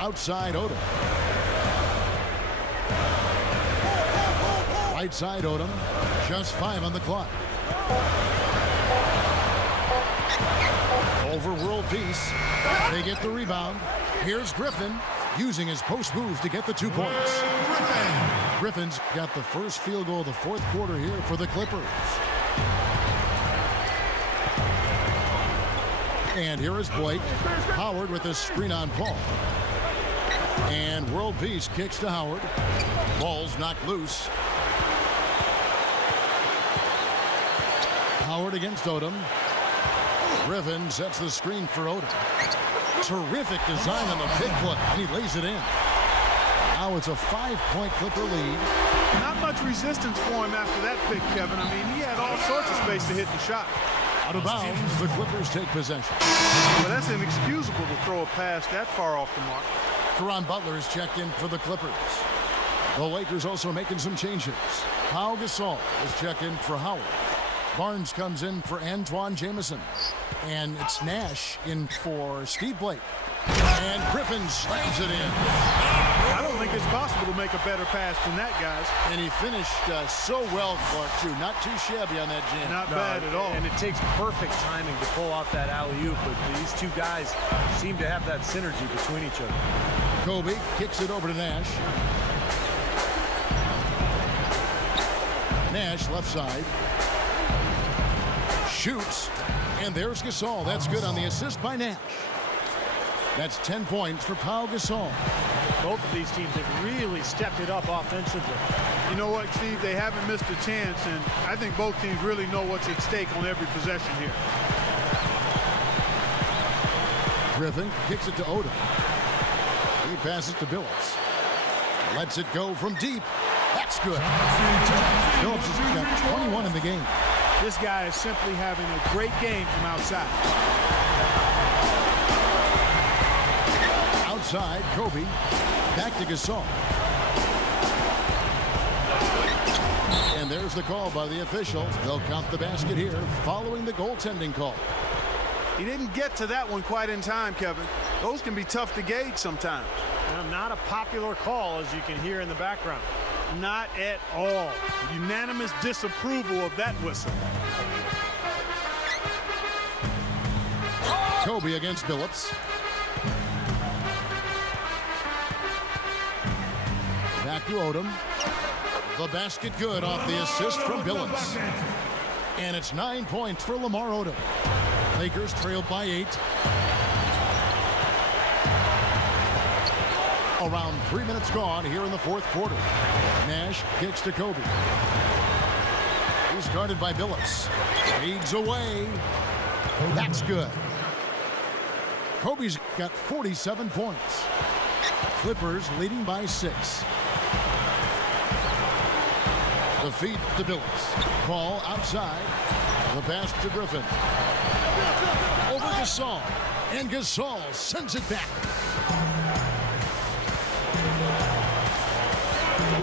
Outside Odom. Right side Odom. Just 5 on the clock. Over world peace. They get the rebound. Here's Griffin using his post moves to get the 2 points. Griffin's got the first field goal of the 4th quarter here for the Clippers. And here is Blake. Howard with a screen on Paul. And world peace kicks to Howard. Ball's knocked loose. Howard against Odom. Griffin sets the screen for Odom. Terrific design on the pick play, and he lays it in. Now it's a 5-point Clipper lead. Not much resistance for him after that pick, Kevin. I mean, he had all sorts of space to hit the shot. Out of bounds, the Clippers take possession. Well, that's inexcusable to throw a pass that far off the mark. Caron Butler is checked in for the Clippers. The Lakers also making some changes. Pau Gasol is checked in for Howard. Barnes comes in for Antoine Jamison. And it's Nash in for Steve Blake. And Griffin slams it in. I don't think it's possible to make a better pass than that, guys. And he finished so well, Clark, too. Not too shabby on that jam. Not bad at all. And it takes perfect timing to pull off that alley-oop, but these two guys seem to have that synergy between each other. Kobe kicks it over to Nash. Nash, left side. Shoots. And there's Gasol. That's good on the assist by Nash. That's 10 points for Pau Gasol. Both of these teams have really stepped it up offensively. You know what, Steve? They haven't missed a chance, and I think both teams really know what's at stake on every possession here. Griffin kicks it to Odom. He passes to Billups. Lets it go from deep. That's good. Billups has got 21 in the game. This guy is simply having a great game from outside. Outside, Kobe. Back to Gasol. And there's the call by the official. They'll count the basket here following the goaltending call. He didn't get to that one quite in time, Kevin. Those can be tough to gauge sometimes. And not a popular call, as you can hear in the background. Not at all. Unanimous disapproval of that whistle. Kobe against Billups. Back to Odom. The basket good off the assist from Billups. And it's 9 points for Lamar Odom. Lakers trailed by 8. Around 3 minutes gone here in the 4th quarter. Nash kicks to Kobe. He's guarded by Billups. Fades away. That's good. Kobe's got 47 points. Clippers leading by 6. The feed to Billups. Ball outside. The pass to Griffin. Over Gasol. And Gasol sends it back.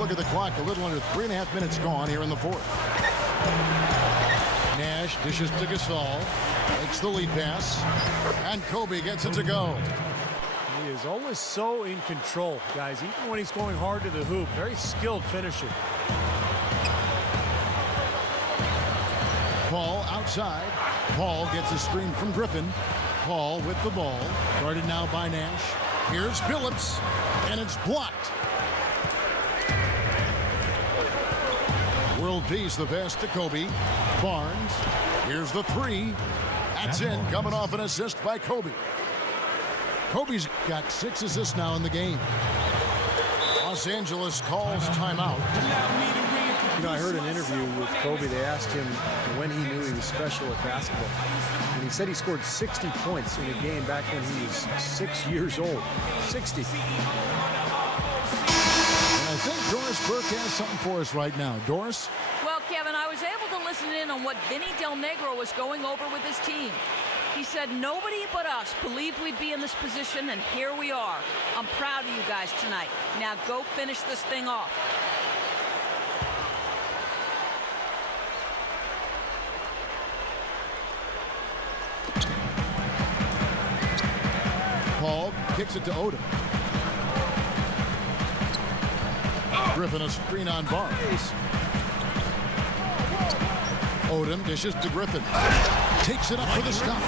look at the clock. A little under 3.5 minutes gone here in the fourth. Nash dishes to Gasol. Makes the lead pass. And Kobe gets it to go. He is always so in control, guys, even when he's going hard to the hoop. Very skilled finisher. Paul outside. Paul gets a screen from Griffin. Paul with the ball. Guarded now by Nash. Here's Billups. And it's blocked. World Peace, the pass to Kobe. Barnes. Here's the three. That's in, coming off an assist by Kobe. Kobe's got 6 assists now in the game. Los Angeles calls timeout. You know, I heard an interview with Kobe. They asked him when he knew he was special at basketball. And he said he scored 60 points in a game back when he was 6 years old. 60. I think Doris Burke has something for us right now. Doris? Well, Kevin, I was able to listen in on what Vinny Del Negro was going over with his team. He said nobody but us believed we'd be in this position, and here we are. I'm proud of you guys tonight. Now go finish this thing off. Paul kicks it to Odom. Griffin a screen on Barnes. Odom dishes to Griffin. Takes it up for the stop.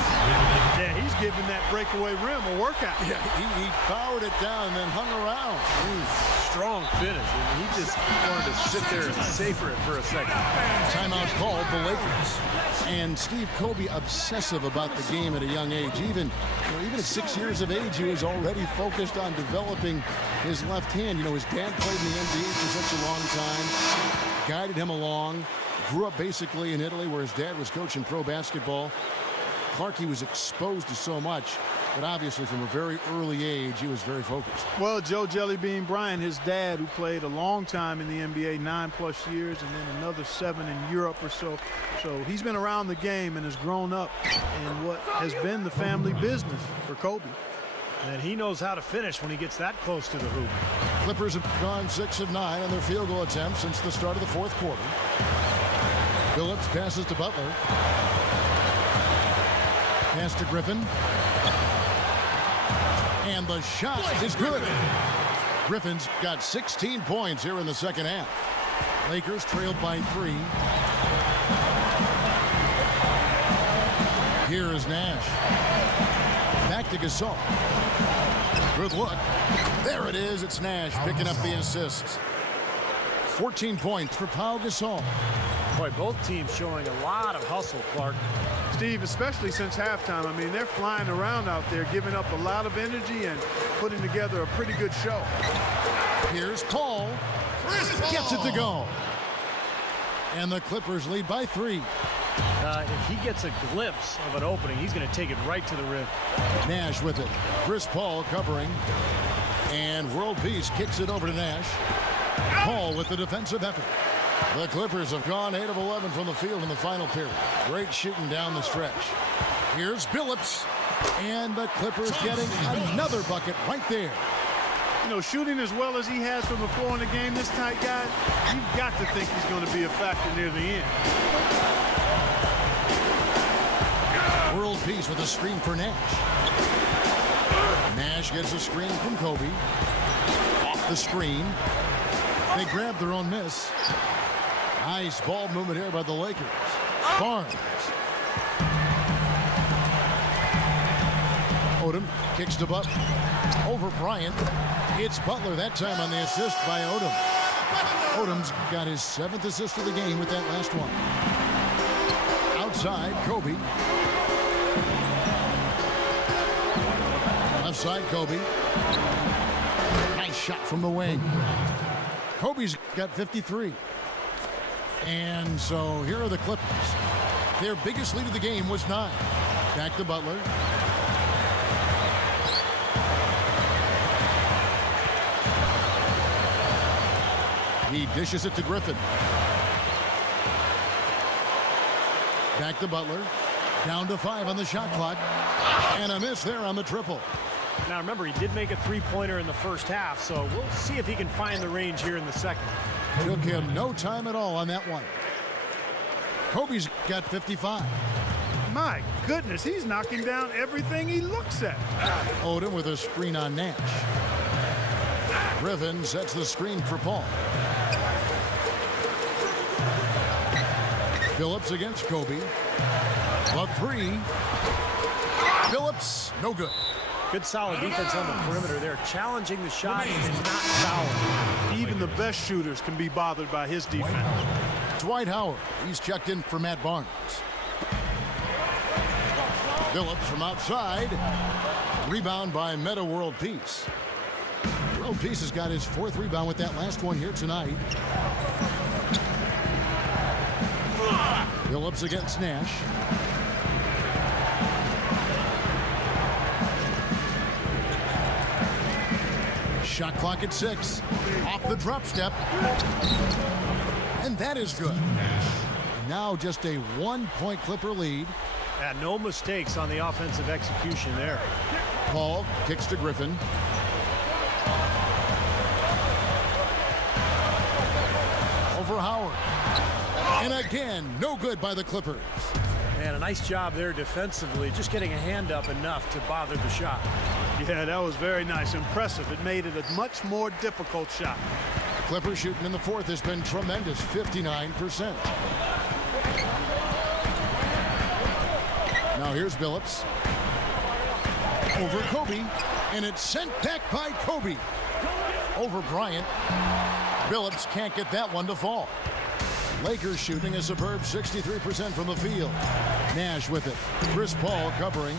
Yeah, he's giving that breakaway rim a workout. Yeah, he powered it down and then hung around. Strong finish. And he just wanted to sit there and savor it for a second. Timeout called the Lakers. And Steve, Kobe obsessive about the game at a young age. Even at 6 years of age, he was already focused on developing his left hand. You know, his dad played in the NBA for such a long time, guided him along. Grew up basically in Italy where his dad was coaching pro basketball. Clarkie was exposed to so much, but obviously from a very early age, he was very focused. Well, Joe Jellybean Bryant, his dad, who played a long time in the NBA, 9+ years, and then another 7 in Europe or so. So he's been around the game and has grown up in what has been the family business for Kobe. And he knows how to finish when he gets that close to the hoop. Clippers have gone 6 of 9 on their field goal attempts since the start of the fourth quarter. Billups passes to Butler. Pass to Griffin. And the shot is good. Griffin's got 16 points here in the second half. Lakers trailed by 3. Here is Nash. Back to Gasol. Good look. There it is. It's Nash picking up the assists. 14 points for Pau Gasol. Boy, both teams showing a lot of hustle, Clark. Steve, especially since halftime, I mean, they're flying around out there, giving up a lot of energy and putting together a pretty good show. Here's Paul. Gets it to go. And the Clippers lead by 3. If he gets a glimpse of an opening, he's going to take it right to the rim. Nash with it. Chris Paul covering. And World Peace kicks it over to Nash. Paul with the defensive effort. The Clippers have gone 8 of 11 from the field in the final period. Great shooting down the stretch. Here's Billups. And the Clippers getting another bucket right there. You know, shooting as well as he has from the floor in the game, this tight guy, you've got to think he's going to be a factor near the end. World Peace with a screen for Nash. Nash gets a screen from Kobe. Off the screen. They grab their own miss. Nice ball movement here by the Lakers. Barnes. Odom kicks to Butler. Over Bryant. It's Butler that time on the assist by Odom. Odom's got his 7th assist of the game with that last one. Outside, Kobe. Left side, Kobe. Nice shot from the wing. Kobe's got 53. And so here are the Clippers. Their biggest lead of the game was 9. Back to Butler. He dishes it to Griffin. Back to Butler. Down to 5 on the shot clock. And a miss there on the triple. Now remember, he did make a three-pointer in the first half, so we'll see if he can find the range here in the second. Took him no time at all on that one. Kobe's got 55. My goodness, he's knocking down everything he looks at. Odom with a screen on Nash. Griffin sets the screen for Paul. Phillips against Kobe. A three. Phillips, no good. Good solid defense on the perimeter there. Challenging the shot and not fouling. Even the best shooters can be bothered by his defense. Dwight Howard, he's checked in for Matt Barnes. Phillips from outside. Rebound by Meta World Peace. World Peace has got his 4th rebound with that last one here tonight. Phillips against Nash. Shot clock at 6. Off the drop step. And that is good. Now just a 1-point Clipper lead. Yeah, no mistakes on the offensive execution there. Paul kicks to Griffin. Over Howard. And again, no good by the Clippers. And a nice job there defensively, just getting a hand up enough to bother the shot. Yeah, that was very nice. Impressive. It made it a much more difficult shot. The Clippers shooting in the 4th has been tremendous, 59%. Now here's Phillips. Over Kobe. And it's sent back by Kobe. Over Bryant. Phillips can't get that one to fall. Lakers shooting a superb 63% from the field. Nash with it. Chris Paul covering.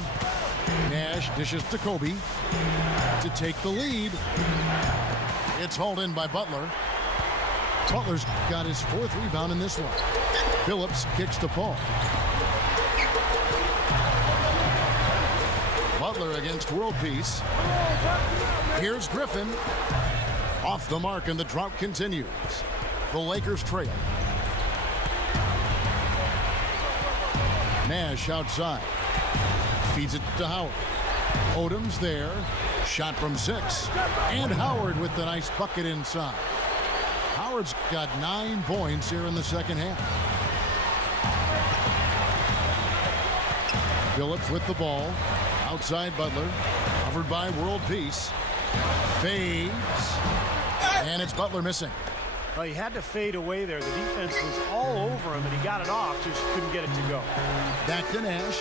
Nash dishes to Kobe to take the lead. It's hauled in by Butler. Butler's got his 4th rebound in this one. Phillips kicks to Paul. Butler against World Peace. Here's Griffin. Off the mark, and the drought continues. The Lakers trail. Nash outside. Feeds it to Howard. Odom's there. Shot from 6. And Howard with the nice bucket inside. Howard's got 9 points here in the second half. Phillips with the ball. Outside Butler. Covered by World Peace. Fades. And it's Butler missing. Well, he had to fade away there. The defense was all over him, and he got it off, just couldn't get it to go. Back to Nash.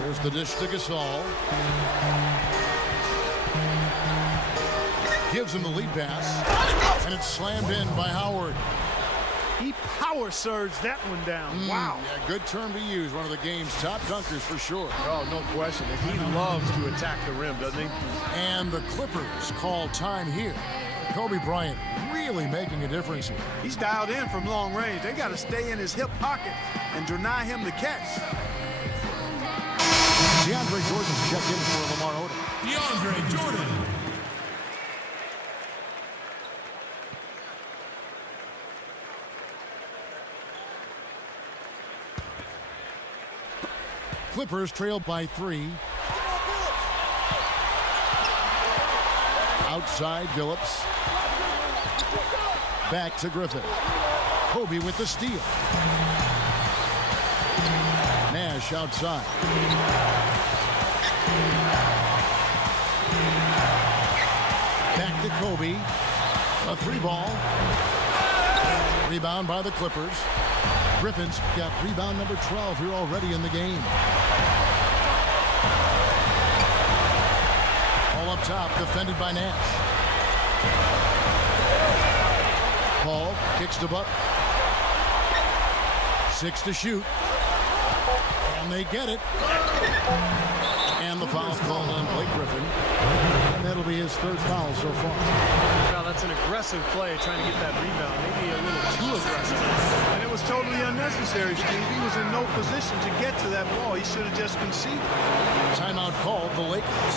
There's the dish to Gasol. Gives him the lead pass. And it's slammed in by Howard. He power surged that one down. Wow. Yeah, good term to use. One of the game's top dunkers for sure. Oh, no question. He loves to attack the rim, doesn't he? And the Clippers call time here. Kobe Bryant really making a difference here. He's dialed in from long range. They got to stay in his hip pocket and deny him the catch. DeAndre Jordan's checked in for Lamar Odom. DeAndre Jordan. Clippers trail by 3. Outside Phillips. Back to Griffin. Kobe with the steal. Nash outside. Back to Kobe. A 3-ball. Rebound by the Clippers. Griffin's got rebound number 12 here already in the game. All up top, defended by Nash. Paul kicks to Butler. 6 to shoot. And they get it. And the foul's called on Blake Griffin. And that'll be his 3rd foul so far. Well, that's an aggressive play, trying to get that rebound. Maybe a little too aggressive. And it was totally unnecessary, Steve. He was in no position to get to that ball. He should have just conceded. Timeout called the Lakers.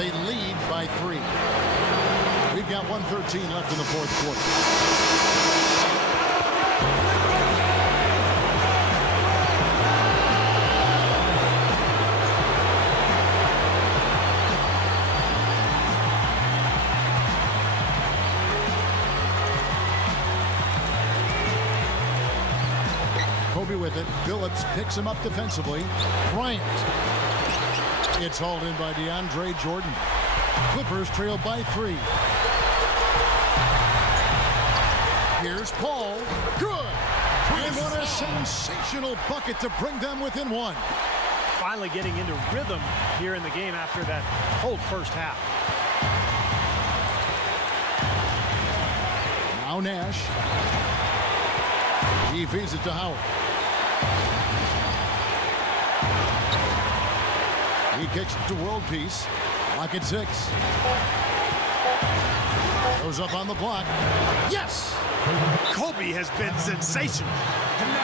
They lead by 3. We've got 1:13 left in the 4th quarter. Kobe with it. Billups picks him up defensively. Bryant. It's hauled in by DeAndre Jordan. Clippers trail by 3. Here's Paul. Good. And what a sensational bucket to bring them within 1. Finally getting into rhythm here in the game after that cold first half. Now Nash. He feeds it to Howard. He kicks it to World Peace. Lock at 6. Goes up on the block. Yes! Kobe has been sensational.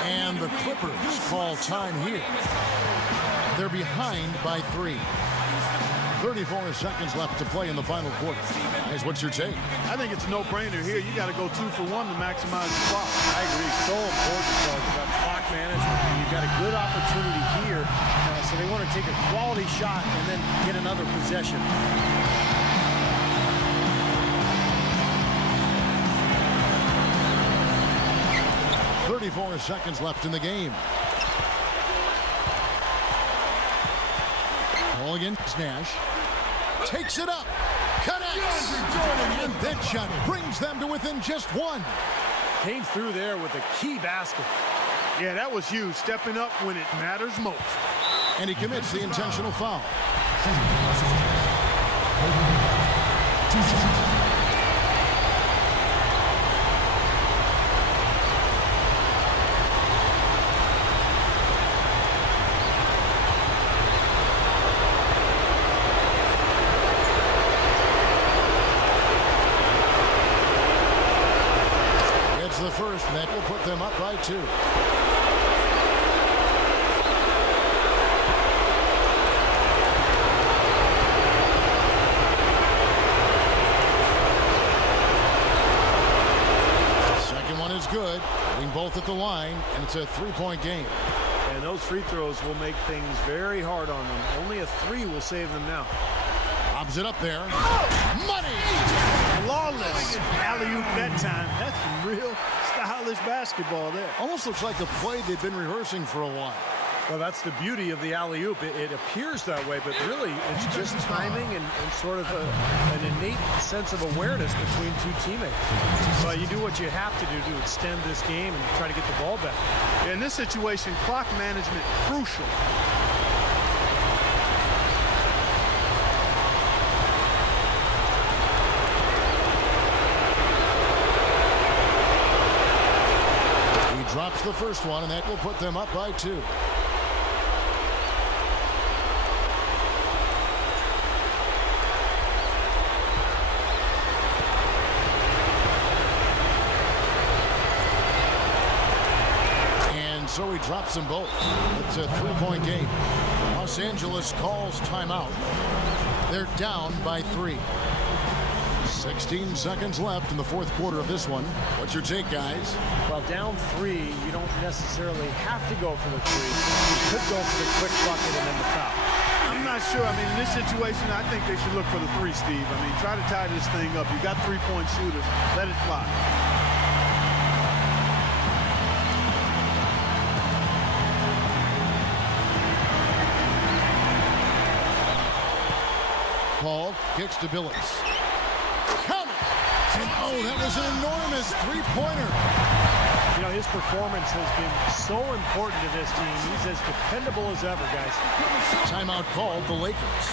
And the Clippers call time here. They're behind by 3. 34 seconds left to play in the final quarter. Guys, what's your take? I think it's a no-brainer here. You got to go 2 for 1 to maximize the clock. I agree. So important to talk about clock management. You've got a good opportunity here, so they want to take a quality shot and then get another possession. 34 seconds left in the game. Ball against Nash. Takes it up. Connects. And that shot brings them to within just 1. Came through there with a key basket. Yeah, that was huge. Stepping up when it matters most. And he commits the intentional foul. The first, and that will put them up by 2. Second one is good. Hitting both at the line, and it's a 3-point game. And those free throws will make things very hard on them. Only a 3 will save them now. Lobs it up there. Money! Flawless alley-oop that time. That's some real stylish basketball there. Almost looks like a play they've been rehearsing for a while. Well, that's the beauty of the alley-oop. It appears that way, but really it's just timing and sort of an innate sense of awareness between 2 teammates. But you do what you have to do to extend this game and try to get the ball back. In this situation, clock management crucial. Drops the first one, and that will put them up by 2. And so he drops them both. It's a 3-point game. Los Angeles calls timeout. They're down by 3. 16 seconds left in the fourth quarter of this one. What's your take, guys? Well, down 3, you don't necessarily have to go for the 3. You could go for the quick bucket and then the foul. I'm not sure. I mean, in this situation, I think they should look for the 3, Steve. I mean, try to tie this thing up. You got 3-point shooters. Let it fly. Paul kicks to Billups. Count it! And oh, that was an enormous 3-pointer. You know, his performance has been so important to this team. He's as dependable as ever, guys. Timeout called the Lakers.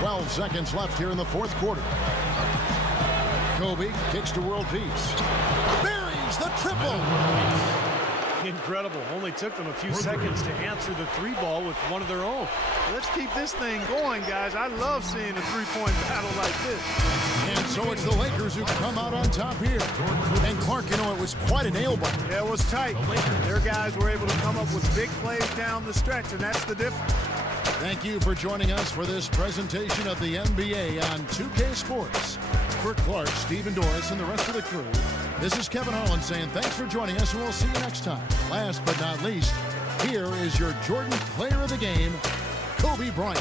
12 seconds left here in the fourth quarter. Kobe kicks to World Peace. Buries the triple. Incredible. Only took them a few seconds to answer the 3-ball with one of their own. Let's keep this thing going, guys. I love seeing a 3-point battle like this. And so it's the Lakers who come out on top here. And Clark, you know, it was quite a nail-biter. Yeah, it was tight. Their guys were able to come up with big plays down the stretch, and that's the difference. Thank you for joining us for this presentation of the NBA on 2K Sports. for Clark, Stephen Doris, and the rest of the crew, this is Kevin Harlan saying thanks for joining us, and we'll see you next time. Last but not least, here is your Jordan Player of the Game, Kobe Bryant.